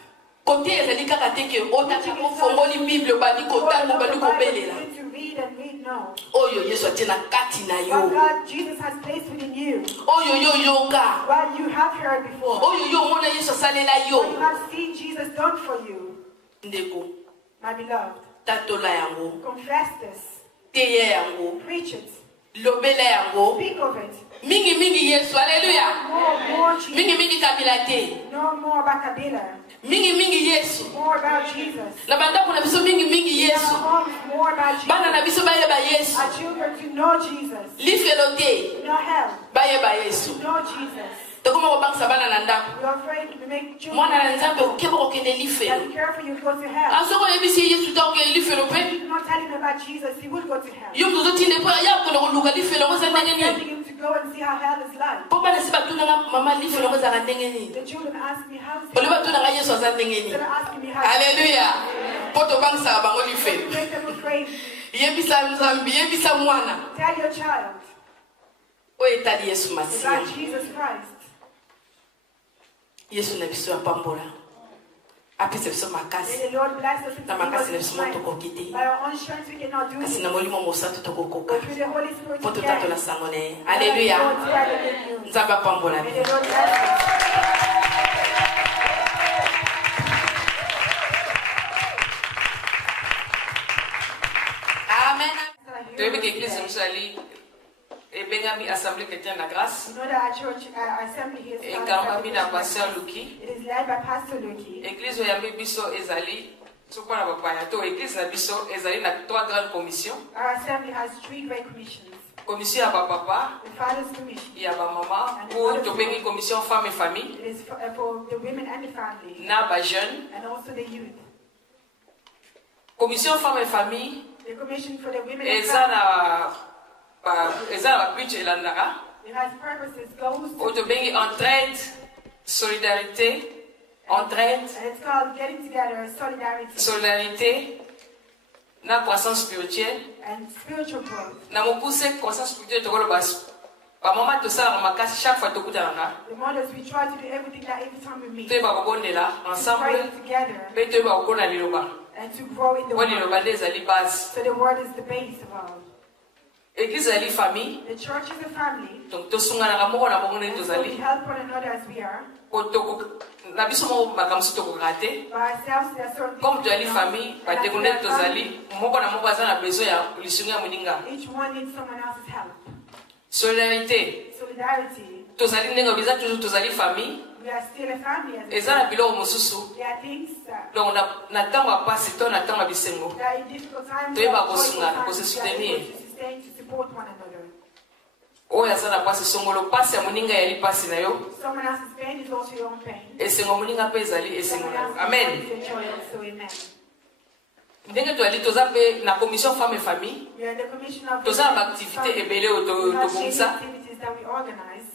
Kote ezali kaka te ke otaki kofongoli Bible obandi kotanga obandi kobelela. To read and read, no. Oyo Yesu atie na kati na What yo. God, Jesus has placed within you. Oyo yo yoka. What you have heard before. Oyo yo omona Yesu asalela What you yo. have seen Jesus done for you. Ndeko My beloved, tatola yango. confess this. Teye yango. Preach it. Lobela yango. Speak of it. Mingi mingi Yesu. Haleluya. More Jesus. Mingi mingi kabila te. No more about Kabila. Mingi mingi Yesu. More about Jesus. Na bandako na biso mingi mingi In our Yesu. homes, more about Bana na Jesus. biso bayeba Yesu. Our children to know Jesus. Lifelo te. To know hell. Bayeba Yesu. To know Jesus. Tokoma kobangisa bana na ndako. We are afraid to make children. Mwana na nzambe okeba kokende Yeah, lifelo. be careful, you go to hell. Asoko yebisi Yesu ta okende lifelo pe. If you're not telling him about Jesus, he will go to hell. Yo mtoto tinde po ya kono koluka lifelo ngoza ndenge Telling nini. him to go and see how hell is like. Po bana siba tuna mama lifelo ngoza ka ndenge nini. The children ask me, how is it? Bali ba tuna ka Yesu aza ndenge nini. Instead of asking me how Haleluya. Po to bangisa bango to lifelo. make them afraid. Yebisa Nzambi, yebisa mwana. Tell your child Oye tali Yesu about Masiya. Jesus Christ. Yesu na biso apambola. Apese biso May makasi. the Lord bless us with Na makasi na the biso strength. motokokite. By our own strength, we cannot do Kasi it. na molimo mosantu tokokoka. But through the Holy Spirit, Po we totatola can. sango ne. Lord, Alléluia. spread the good news. Nzambe apambola. May the Lord bless us. Amen. Toyebi que l'église nous ali et bengami assemblée chrétienne la grâce You know that our church, our assembly here et is kambami na pasteur Luki. It is led by Pastor Luki. Église oyambi biso ezali sokwana bapaya to église na biso ezali na trois grandes commissions. Our assembly has 3 great commissions. Commission ya bapapa, The Father's Commission. ya bamama, ou tobengi commission femme et famille, It is for the women and the family, na ba jeune. and also the youth. Commission femme et famille The commission for the women and eza family, na ba but elandaka. it has purposes, goals, O tobengi entraide, solidarité, entraide, and it's called Getting Together, Solidarity, solidarité, na croissance spirituelle. and Spiritual Growth. Na mopuse croissance spirituelle tokolo bas. Ba mama to sala makasi chaque fois tokutananga. The mothers, we try to do everything that every time we meet, Te ba bondela to ensemble pray together pe te ba kona liloba. and to grow in the Wali word. liloba ezali base. So the word is the base of all. Église ali famille. The church is a family, Donc tosungana ka moko na moko ne and so we tozali. help one another as we are. Po toko na biso mo makamso toko rate. By ourselves, there are certain Comme tu things ali we famille, know, ba and as te we konde are family, tozali. Moko na moko azana besoin ya lisunga ya moninga. each one needs someone else's help. Solidarité. Solidarity. Tozali ndenge biza toujours tozali famille. We are still a family. As Eza na biloko mosusu. there are things that, Donc na ntango ya pasi to na ntango ya bisengo. that in difficult times, Toyeba there are kosunga, joyful kose times, we are soutenir. able to sustain, to support one another. Oyo aza na pasi songolo pasi ya moninga yali pasi na yo. Someone else's pain is also your own pain. Esengo moninga mpe ezali esengo Someone na yo. else's Amen. joy is your joy also. Amen. Ndenge toali toza mpe na commission femme et famille. We are the commission of Toza na baactivité ebele oyo we have many tobongisa. activities that we organize.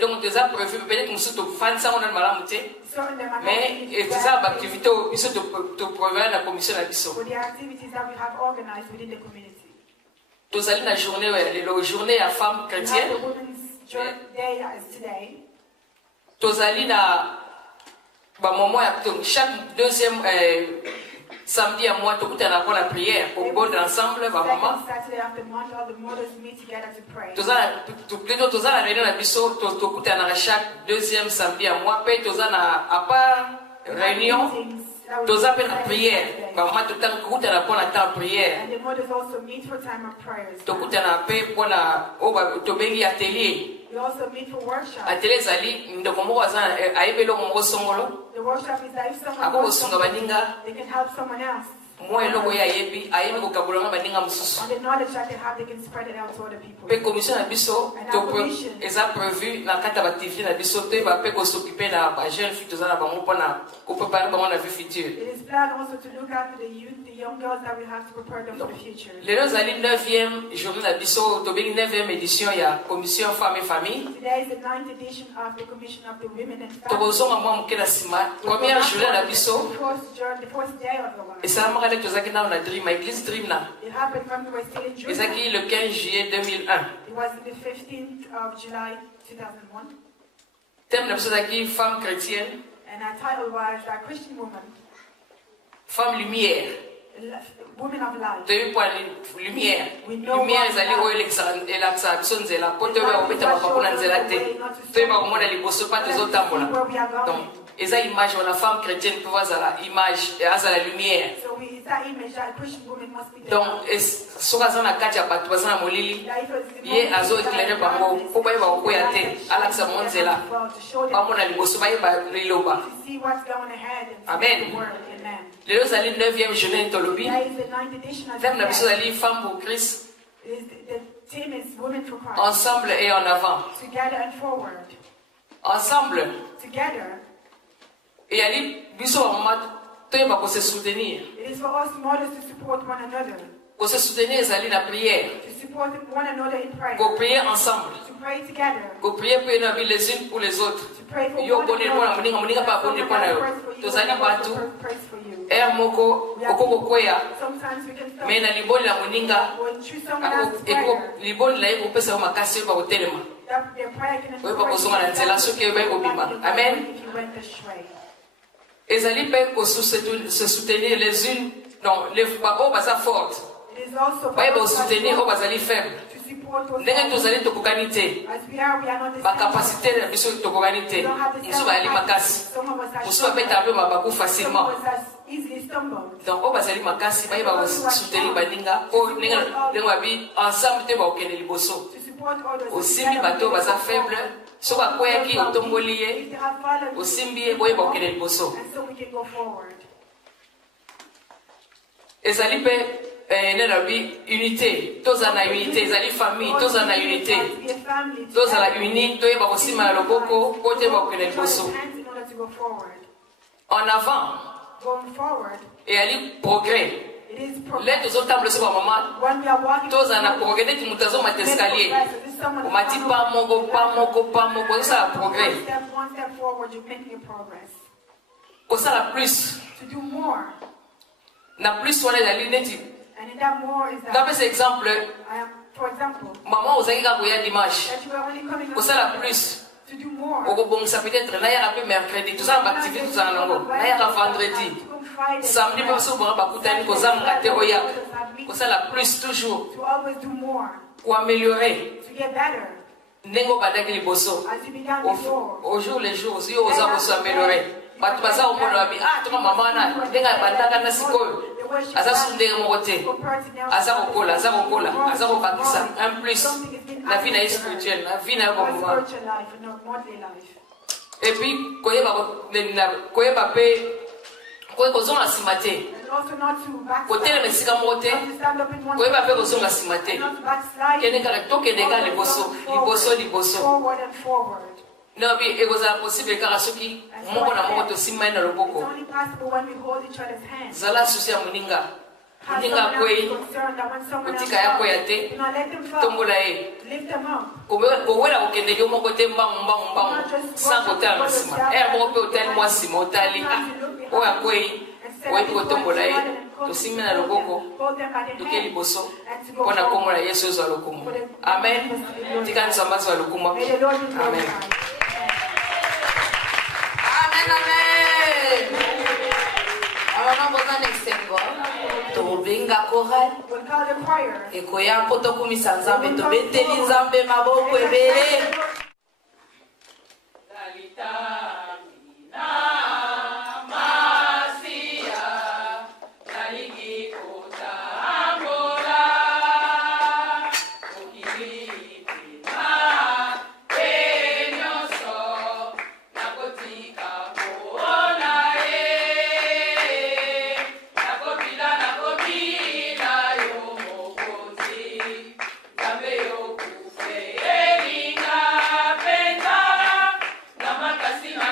Donc toza prévu peut-être mosusu tofandisa ngo nani malamu te. Certain them are Mais activities toza na baactivité oyo biso toprovera na commission na biso. for the activities that we have organized within the community. Tozali na journée oyo ya lelo, journée ya femme We have chrétienne. the Women's Day as today. Tozali na bamoment ya chaque deuxième samedi ya mois tokutana pour la prière pour bonde ensemble bamama. Second Saturday of the month, all the mothers meet together to pray. Plutôt toza na réunion na biso tokutana chaque deuxième samedi ya mois pe toza na à part réunion toza pe na prière bamama tokutana pour la temps prière And the mothers also meet for time of prayers. tokutana pe pour na tobengi atelier. We also meet for workshop. Atelier ezali ndeko moko aza ayebi eloko moko songolo The workshop is that if someone ako wants kosunga something, baninga they can help someone else. mwa eloko oyo ayebi kokabulanga baninga mosusu. On the knowledge that they have, they can spread it out to other people. Pe commission na biso eza prévu na kati ya baactivité na biso toyeba mpe kosokipe na bajeune fille toza na bango mpona koprépare bango na vie future. It is planned also to look after the youth, the young girls that we have to prepare them for the future. lelo ezali 9e journée na biso tobengi 9e édition ya commission femme et famille. Today is the 9th edition of the Commission of the Women and Families. tokozonga mwa moke na nsima première journée na biso The first day of the one. esalamaka nde tozalaki nano na dream église dream na It happened when we were still in June. ezalaki le 15 juillet 2001. It was the 15th of July 2001. thème na biso ezalaki femme chrétienne, And our title was Christian Woman, femme lumière. Women of Light. toyebi mpo lumière lumière ezali oyo elakisaka biso nzela mpo toyeba kobeta mapapu na nzela te toyeba komona liboso mpa tozotambola. Donc eza image wana femme chrétienne mpo azala image azala lumière. So it's that image that a Christian woman must be the Donc light. soki aza na kati ya bato baza na molili That if it's the ye moment azoeklere bango mpo bayeba kokwea te alakisa bango nzela to show them, bamona liboso bayeba liloba. to see what's going ahead and to Amen. see the word. Amen. lelo ezali 9e journée tolobi Today is the 9th edition of thème na biso the ezali femme pour Christ, The theme is Women for Christ. ensemble et en avant. Together and forward. Ensemble Together. eyali biso bamama toyeba kose soutenir. It is for us mothers to support one another. Kose soutenir ezali na prière. To support one another in prayer. Koprier ensemble. To pray together. Koprier mpo na vie les unes pour les autres. To pray for Yo one boni another. mwana moninga moninga pa boni mpo na yo. Someone else prays for you, Tozali someone else batu prays for you. moko okoko kwea Sometimes we can stop. me na liboni la moninga When someone asks eko prayer, liboni la eko pesa yo makasi ba kotelema that their prayer can oyo ba kozonga na nzela soki yo ba kobima amen if you went astray. ezali pe ko se soutenir les unes non les ba baza forte It is also ba ba soutenir o bazali faible to support those ndenge tozali tokokani te as we are not the ba same. capacité na biso tokokani te We don't have the mosu same bazali capacity. makasi Some of us are mosu babeta mpe mabaku facilement Some of us are easily stumbled. donc oyo bazali makasi bayeba kosoutenir baninga mpo ndenge babi ensemble te bakokende liboso To support others. osimbi bato oyo baza faible soki akweyaki otomboli ye If they have fallen, osimbi ye boyeba kokende liboso and so we can go forward. ezali mpe nenabi unité tozala na unité ezali famille tozala na unité Be a family. tozala uni toyeba kosima ya loboko mpo toyeba kokende liboso Hands in order to go forward. en avant Going forward, eyali progrès it is le progress. tozotambola so bamama When we are walking, tozala na progrès neti moto azomata escalier This is someone omati pa moko ozosala progrès one step forward, you're making a progress. kosala plus To do more, na plus wana ezali neti and in that more is that ngapesa exemple for example, mama ozalaki kaka koya dimanche that you are only coming kosala plus to do more. okobongisa peut-être nayaka mpe mercredi tozala baactivité tozala nango nayaka vendredi samedi mpe baso bonga bakutani kozanga te oya kosala plus toujours To always do more, koaméliorer to get better, ndenge obandaki liboso as you began before. au jour les jours yo oza kosoaméliorer bato baza komona babi tonga mama wana ndenge abandaka na sikoyo aza su ndenge moko te aza kokola aza kokakisa un plus na vie na ye spirituelle na vie na ye komoma Spiritual life and not worldly life. epuis koyeba mpe kozonga nsima te And also not to kotelema backslide. esika moko te Not to stand up in one koyeba mpe kozonga nsima te not to backslide. kende kaka tokende kaka liboso Forward and forward. nobi ekozala possible kaka soki moko na moko tosimba ye na It's loboko only possible when we hold each other's hands. zala susi ya moninga Have moninga someone else akwei concerned that when someone else kotika ya falls, koya te do not let them fall. tombola ye Lift them up. kowela kokende yo moko te mbangu sans kotala na nsima eya moko mpe otali mwa nsima otali oyo akwei oyebi kotombola ye tosimbi na loboko toke liboso mpo na nkombo na yesu ozwa lokumu amen tika nzambe azwa lokumu May the Lord be amen glorified. Amen. Abana boza nesengo. Tobenga chorale. We'll call the choir. Ekoya mpo tokumisa nzambe tobeteli nzambe maboko ebele. Elinga penda na makasi na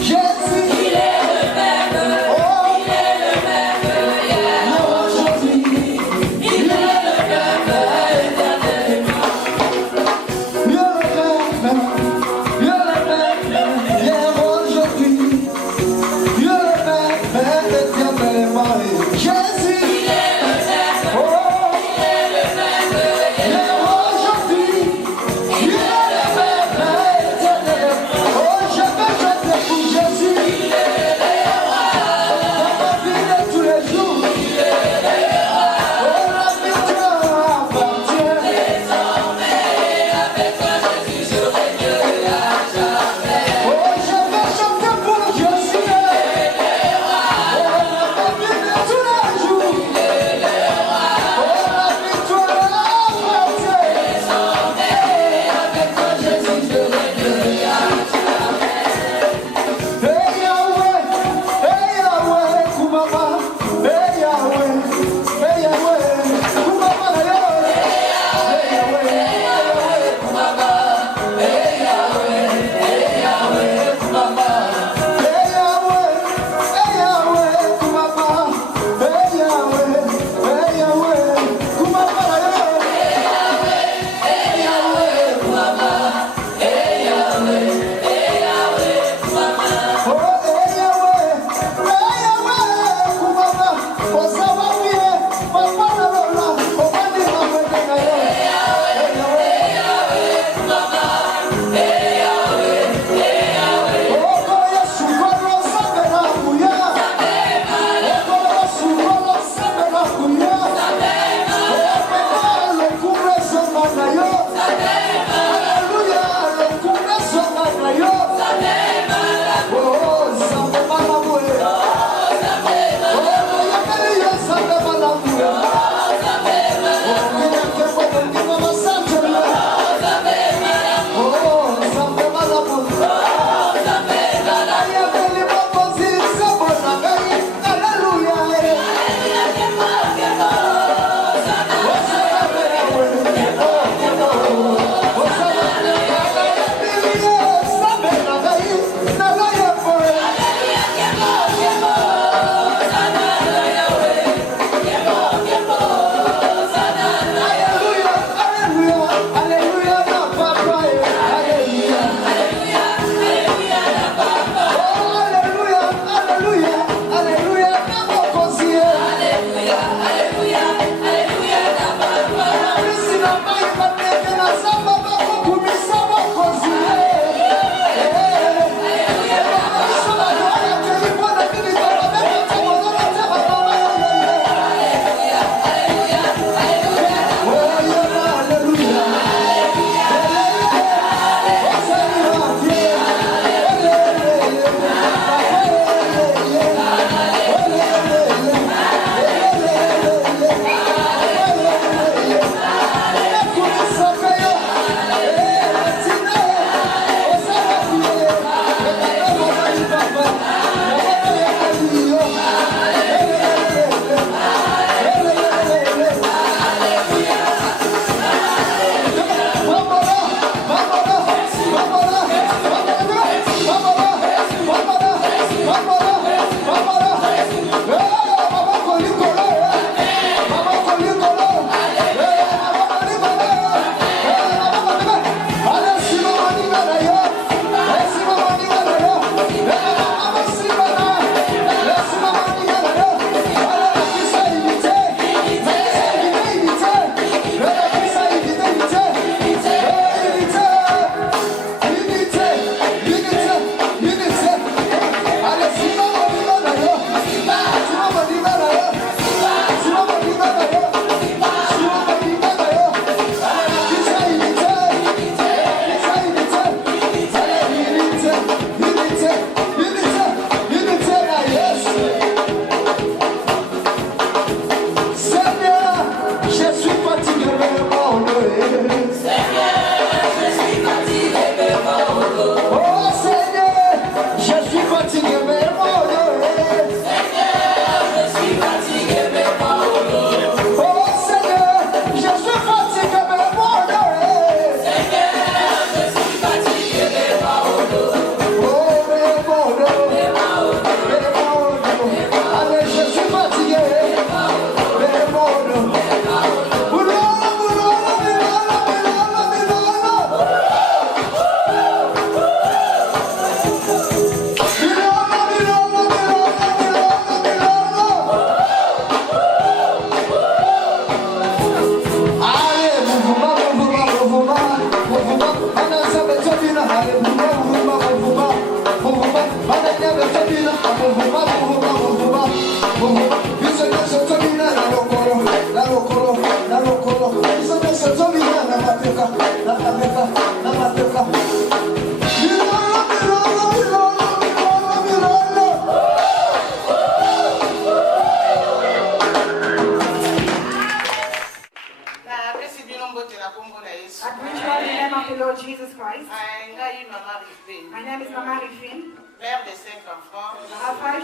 Jésus, il est le même. Oh, il est le même.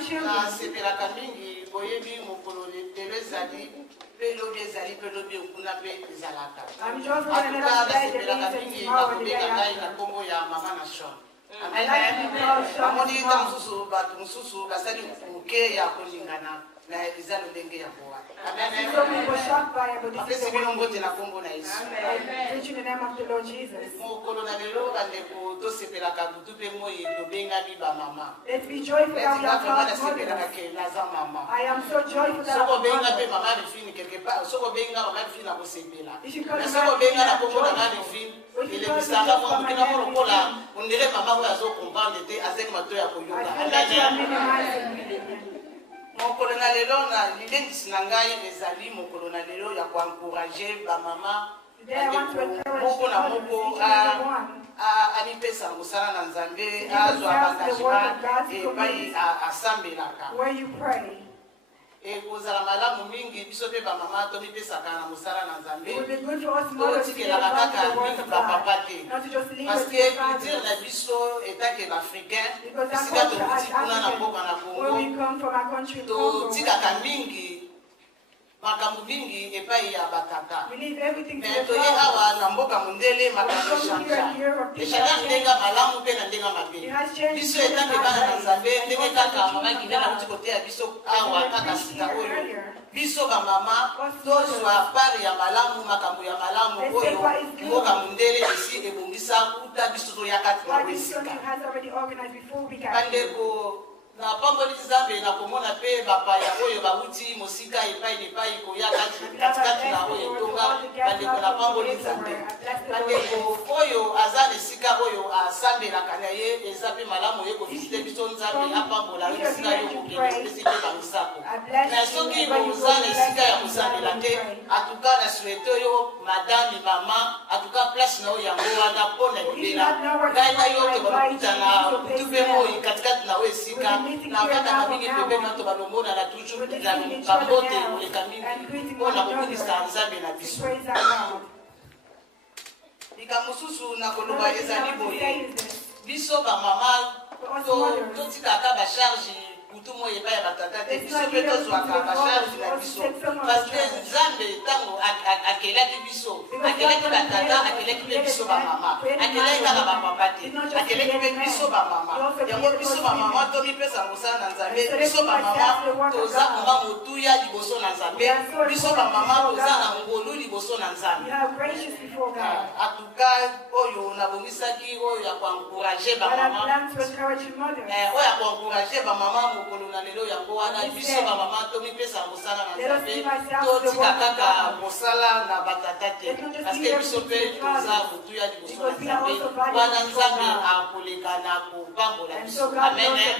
children. nasepelaka mingi boyebi mokolo lelo ezali mpe lobi ezali mpe lobi okuna mpe ezalaka I'm joyful atuka when I nasepelaka say mingi tomorrow and the day bakobenga ngai na after. nkombo ya mama na shon I like to be called Sean bamoni tomorrow. ntango mosusu bato mosusu basali moke ya kolingana na eza lolenge ya kowa Some people shocked by it, but this apesi is the bino way. mbote na nkombo na yesu I preach in the name of the Lord Jesus. mokolo na lelo bandeko tosepelaka butu mpe moi tobengami bamama Let's be joyful that we eti are nga called nasepelaka mothers. ke naza mama I am so joyful that soko I'm a benga mpe mother. mama rifine quelque part soko benga mama rifine na kosepela If you call mais me soko mama, benga na I'm kombo na nga joyful. rifine If you call me elemisanga just mwa for my mokina mo name, lokola Rifine, ondire mama oyo azokomprendre te azeki mato ya I koyoka feel that you are minimizing me. mokolo na lelo na lidendisi na ngai ezali mokolo na lelo ya koencourage bamama Today I want to encourage moko na mothers, moko each and every one. amipesa mosala na nzambe give azwa themselves the word of God bangagement to epai commit. asambelaka Where you pray. ekozala malamu mingi biso mpe bamama tomipesaka na mosala na It nzambe would be good for us mothers to give totikelaka back kaka the word mingi of bapapa God. te Not to just leave parce it que to culture fathers. na biso etake baafricain Because our esika culture as tokoti kuna na mboka na African, where we congo come from, our country Congo, totikaka mingi makambo mingi epai ya batata we leave everything to me the toye fathers. awa na mboka mondele makambo eshanga ndenga malamu mpe na ndenga mabe biso etanke bana na nzambe ndenge kaka mama gine na kuti koteya biso awa kaka sika oyo biso bamama tozwa pare ya malamu makambo ya malamu oyo mboka mondele esi ebongisa kuta biso toyaka tina What this esika country has already organized before we got here. bandeko na pamboli nzambe na komona mpe bapaya oyo bauti mosika epai na epai koya katikati na oyo etonga bandeko na pamboli nzambe bandeko oyo aza na esika oyo asambelaka na ye eza mpe malamu oye kovisite biso nzambe apambola yo esika yo kokende opesi mpe bamisako na soki oza na esika ya kosambela te atuka na suete oyo madame mama atuka place na oyo yango wana mpo na libela ngai na yo tobakutana kutu mpe moi katikati na oyo esika na vataka mingi pembeni wato balongona na toujours na babote koleka mingi mpona kokundisa nzambe na biso Praise our God. likambo mosusu na koloba ezali What I boye say is this. biso bamama totikaka basharge kutu moi epai ya batata te biso mpe tozwaka basharge na biso parceke nzambe ntango akelaki biso akelaki batata akelaki mpe biso bamama akelaki kaka bapapa te akelaki mpe biso bamama yango biso bamama tomipesa mosala na nzambe biso bamama toza moma motuya liboso na nzambe biso bamama toza na ngolu liboso na nzambe You are gracious before God. atuka oyo nabongisaki oyo ya koencourage But I bamama plan to encourage your mother. oyo ya koencourage bamama mokolo na lelo yango wana biso bamama tomipesa mosala na nzambe totika kaka mosala na batata te parceke biso mpe toza motuya liboso na nzambe wana nzambe akoleka na kopambola And biso so God knows amen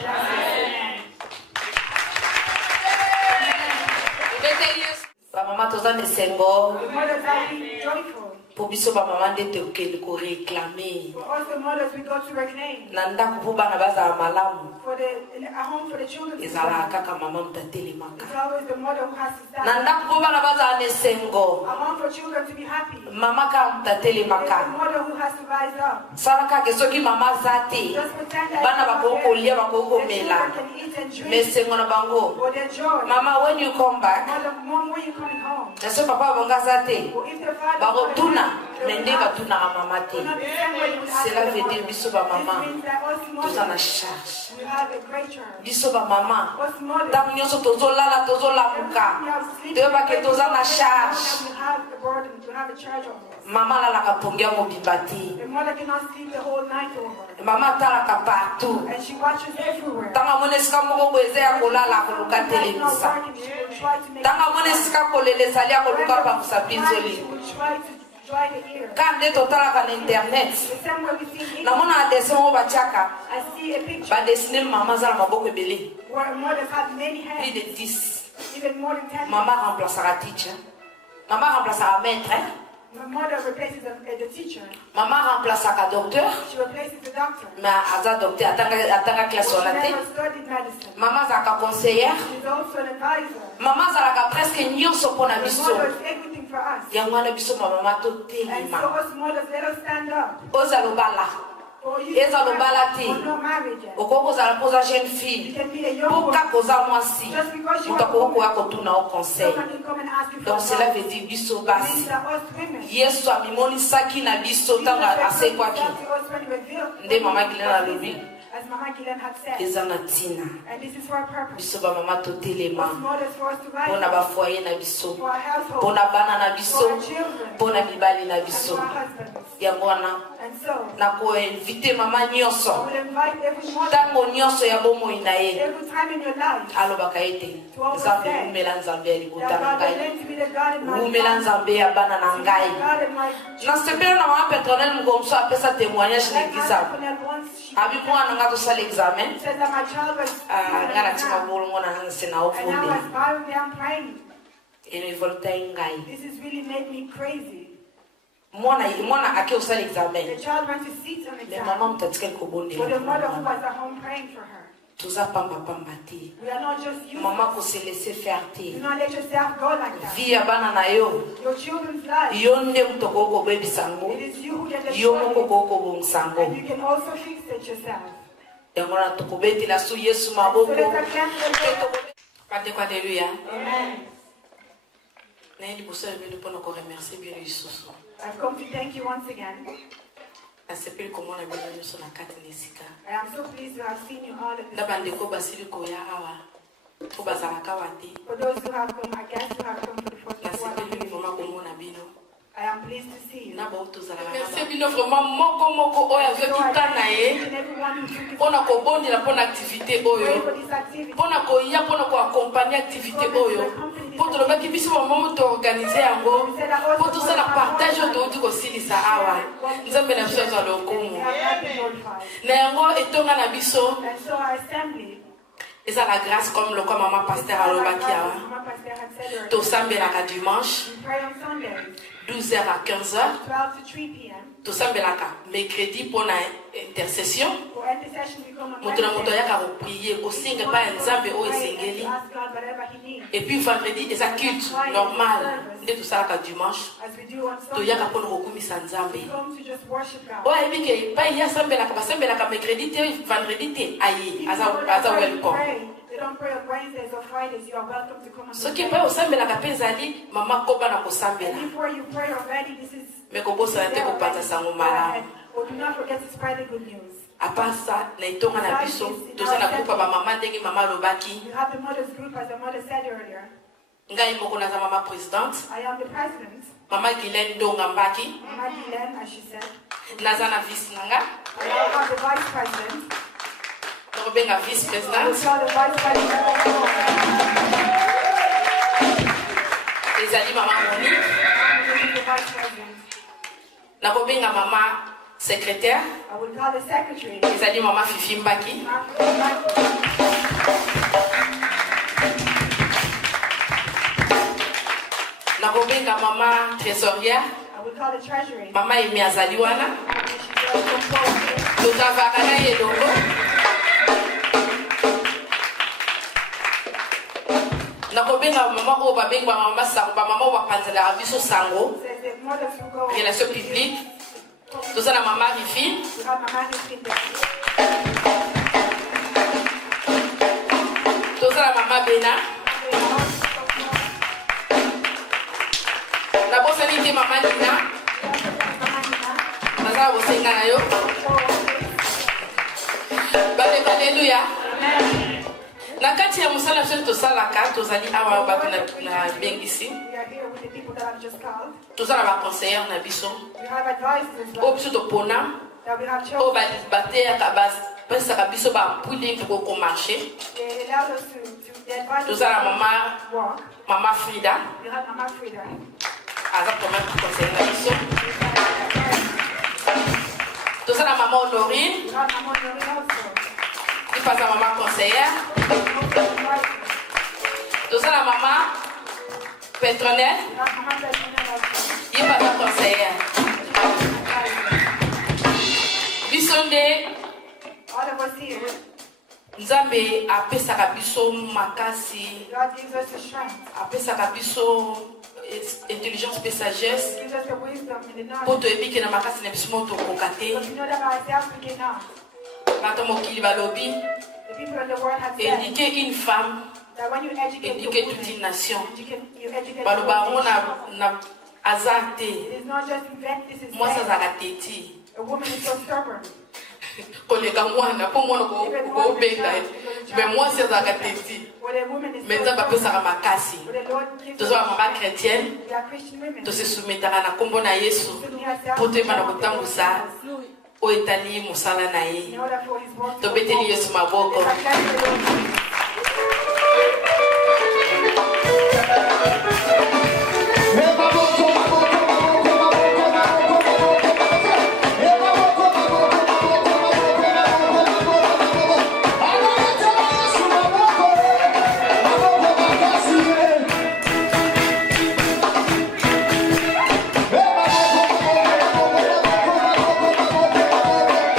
that that's bamama toza na esengo the mothers are being joyful. mpo biso bamama nde tokende koreklame For us the mothers, we go to reclaim. na ndako mpo bana bazala malamu A home for the children. It's ezalaka kaka mama moto atelemaka always the mother who has to stand. na ndako mpo bana bazala na esengo A home for children to be happy. mama kaka moto It's the atelemaka mother who has to rise up. sala kaka soki mama aza te Just pretend that bana bakoki kolia bakoki the komela children can eat and me drink esengo na bango for their joy. mama when you come back Mom, when you coming home? na so papa bango aza te Or if their father bakotuna me nde batunaka mama te not the same way you would ask cela the veut dire mother. biso This bamama means that us toza na mothers, charge we have a great charge. biso bamama Us mothers, ntango nyonso tozolala tozolamuka toyebake toza na charge we have a burden, we have a charge over us. mama alalaka pongi ya mobimba te The mother cannot sleep the whole night over. mama atalaka partout And she watches everywhere. ntango amona esika moko boye eza ya kolala akoluka When that's not telemisa working, she will try to make ntango amona esika kolela ezali akoluka pangusa she pinzoli will try to dry the ear. ka nde totalaka na internet The same way we see in namona adesin oyo batiaka I see a picture badesine mama aza na maboko ebele where mothers have many plus hands, de 10 even more than 10. mama remplaçaka teacher mama remplaçaka maître My mother replaces the teacher. mama remplaçaka docteur She replaces the doctor. mais aza docteur atanga classe She wana te never studied medicine. mama azalaka conseillère She's also an advisor. mama azalaka presque nyonso mpo na The biso mother is everything for us. yango wana biso bamama And so totelema us mothers, let us stand up. ozala obala eza lobala te okokozala mpoza jeune fille mpo kaka oza mwasi moto akokoya kotuna o conseil. Donc cela veut dire biso basi yesu amimonisaki na biso ntango asekwaki nde mama Gilene alobi As Mama Gilene had said, eza na ntina and this is for a purpose. biso bamama totelema What's motive for us to rise mpo na up, bafoye na biso for our household, mpo na bana na for biso our children, mpo na mibali na and biso for our husbands. yango wana And so, nakoinvite mama I nyonso would invite every mother, ntango nyonso ya bomoi na ye every time in your life, alobaka ete nzambe umela nzambe ya libota that na God ngai will to be the God in my umela life, nzambe ya bana na ngai God in my nasepeli na mama Petronel Mugomso apesa témoignage na église apo abi mwana nga tosala examen said that my child was nga natima bolongo na nse na and I ofunde was bowing down praying. erevolta ye ngai This has really made me crazy. mwana ake osala The examen child went to sit on me exam, mama moto atikali but the kobondela mother who was at home praying for her. toza pambapamba te We are not just used. mama kose laisse faire Do te not let yourself go like that. vi ya bana na yo Your children's lives, yo nde moto okoko kobebisa yango it is you who can yo destroy moko it. okoko kobongisa yango And you can also fix it yourself. yango na tokobetela so yesu So maboko let us cancel it. bandeko aleluya Amen. naye liboso ya bino mpona koremercie bino lisusu I've come to thank you once again. nasepeli komona bino nyonso na kati na esika I am so pleased to have seen you all at na this. bandeko basili koya awa mpo bazalaka awa te For those who have come, I guess who have come for the first nasepeli time. mama komona bino I am pleased to see you. na bao tozalaka merci bino vraiment moko oyo azokita na ye And everyone who took this mpona kobondela mpona activité pray oyo for this activity. mpona koya mpona koakompagne activité oyo mpo tolobaki biso bamamo toorganize yango mpo tosala partage oyo touti kosilisa awa nzambe na biso azwa lokumu They have not been glorified. na yango etonga na biso And so our assembly, eza la grâce comme lokwa mama paster alobaki awa Mama Pastor had said earlier, tosambelaka dimanche we pray on Sundays, 12h à 15h 12 to 3 p.m. tosambelaka mercredi mpona intercession For intercession, we come on moto na moto Wednesday. ayaka koprie kosinga epai ya nzambe oyo esengeli Ask God whatever he needs. et puis vendredi eza culte normal nde tosalaka dimanche As we do on Sunday, toyaka mpona kokumisa nzambe we come to just worship God. oyo ayebi ke epai ye asambelaka basambelaka mercredi te vendredi te aye aza welcome They don't pray on Wednesdays or Fridays. You are welcome to come on soki Sunday. epai osambelaka mpe ezali mama koba na kosambela And before you pray already, this is me kobosana te kopanza sango malamu But do not forget to spread the good news. apasa na etonga na biso toza na groupe ya bamama ndenge mama alobaki You have the mothers group, as the mother said earlier. ngai moko naza mama présidente I am the president. mama Gilene Ndonga Mbaki Mama Gilene, as she said. naza na vice nanga I now have the vice president. nakobenga vice I will présidente call the vice president. ezali mama Monique The vice president. nakobenga mama secrétaire I will call the secretary. ezali mama Fifi Mbaki nakobenga mama trésorière I will call the treasury. mama Emi azali wana She's also composed. tozalaka na ye elongo nakobenga mama oyo babenga bamama sango bamama oyo bapanzelaka biso sango Says the mothers who go. relation publique toza na mama Rifi We have Mama Rifi there. toza na mama Bena nabosani te mama Nina naza na bosenga na yo bandeko aleluya na kati ya mosala biso tosalaka tozali awa bato na bengisi We are here with the people that I've just called. toza na baconseillere na biso We have advisors as oyo well biso topona that we have oyo chosen. bateyaka bapesaka biso baampwile mpo komarche They allowed us to the advisors toza na mama walk. mama Frida We have Mama Frida. aza koma conseillere na biso toza na mama Honorine We have Mama Noreen also. ipaza mama conseillere toza na mama Petronel We have Mama Petronel also. ye baza conseillere biso nde All of us here, nzambe apesaka biso makasi God gives us the strength. apesaka biso intelligence et sagesse. It gives us the wisdom and the Pour knowledge. te dire que dans ma casse n'est plus mon tour pour cater. Because we know that ourselves we cannot. Maintenant mon kili va lobby. The people in the world have said Éduquer une femme, that when you educate your éduquer woman, toute une nation. you educate Baloba on the a azarte. It is not just vet, this is Moi ça vet. zagateti. A woman is so stubborn. Koleka mwana po mwana ko beta. Mais moi c'est zagateti. When a woman is Mais so ça va pas stubborn, ça makasi. when the Lord gives Tous us, les maman chrétienne, we are Christian women. tous se soumettra na kombo na Yesu. Pour te mana kutambusa. O etali musala na ye. In order for his work To to beteli Yesu maboko. Let's bless the Lord.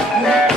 Amen.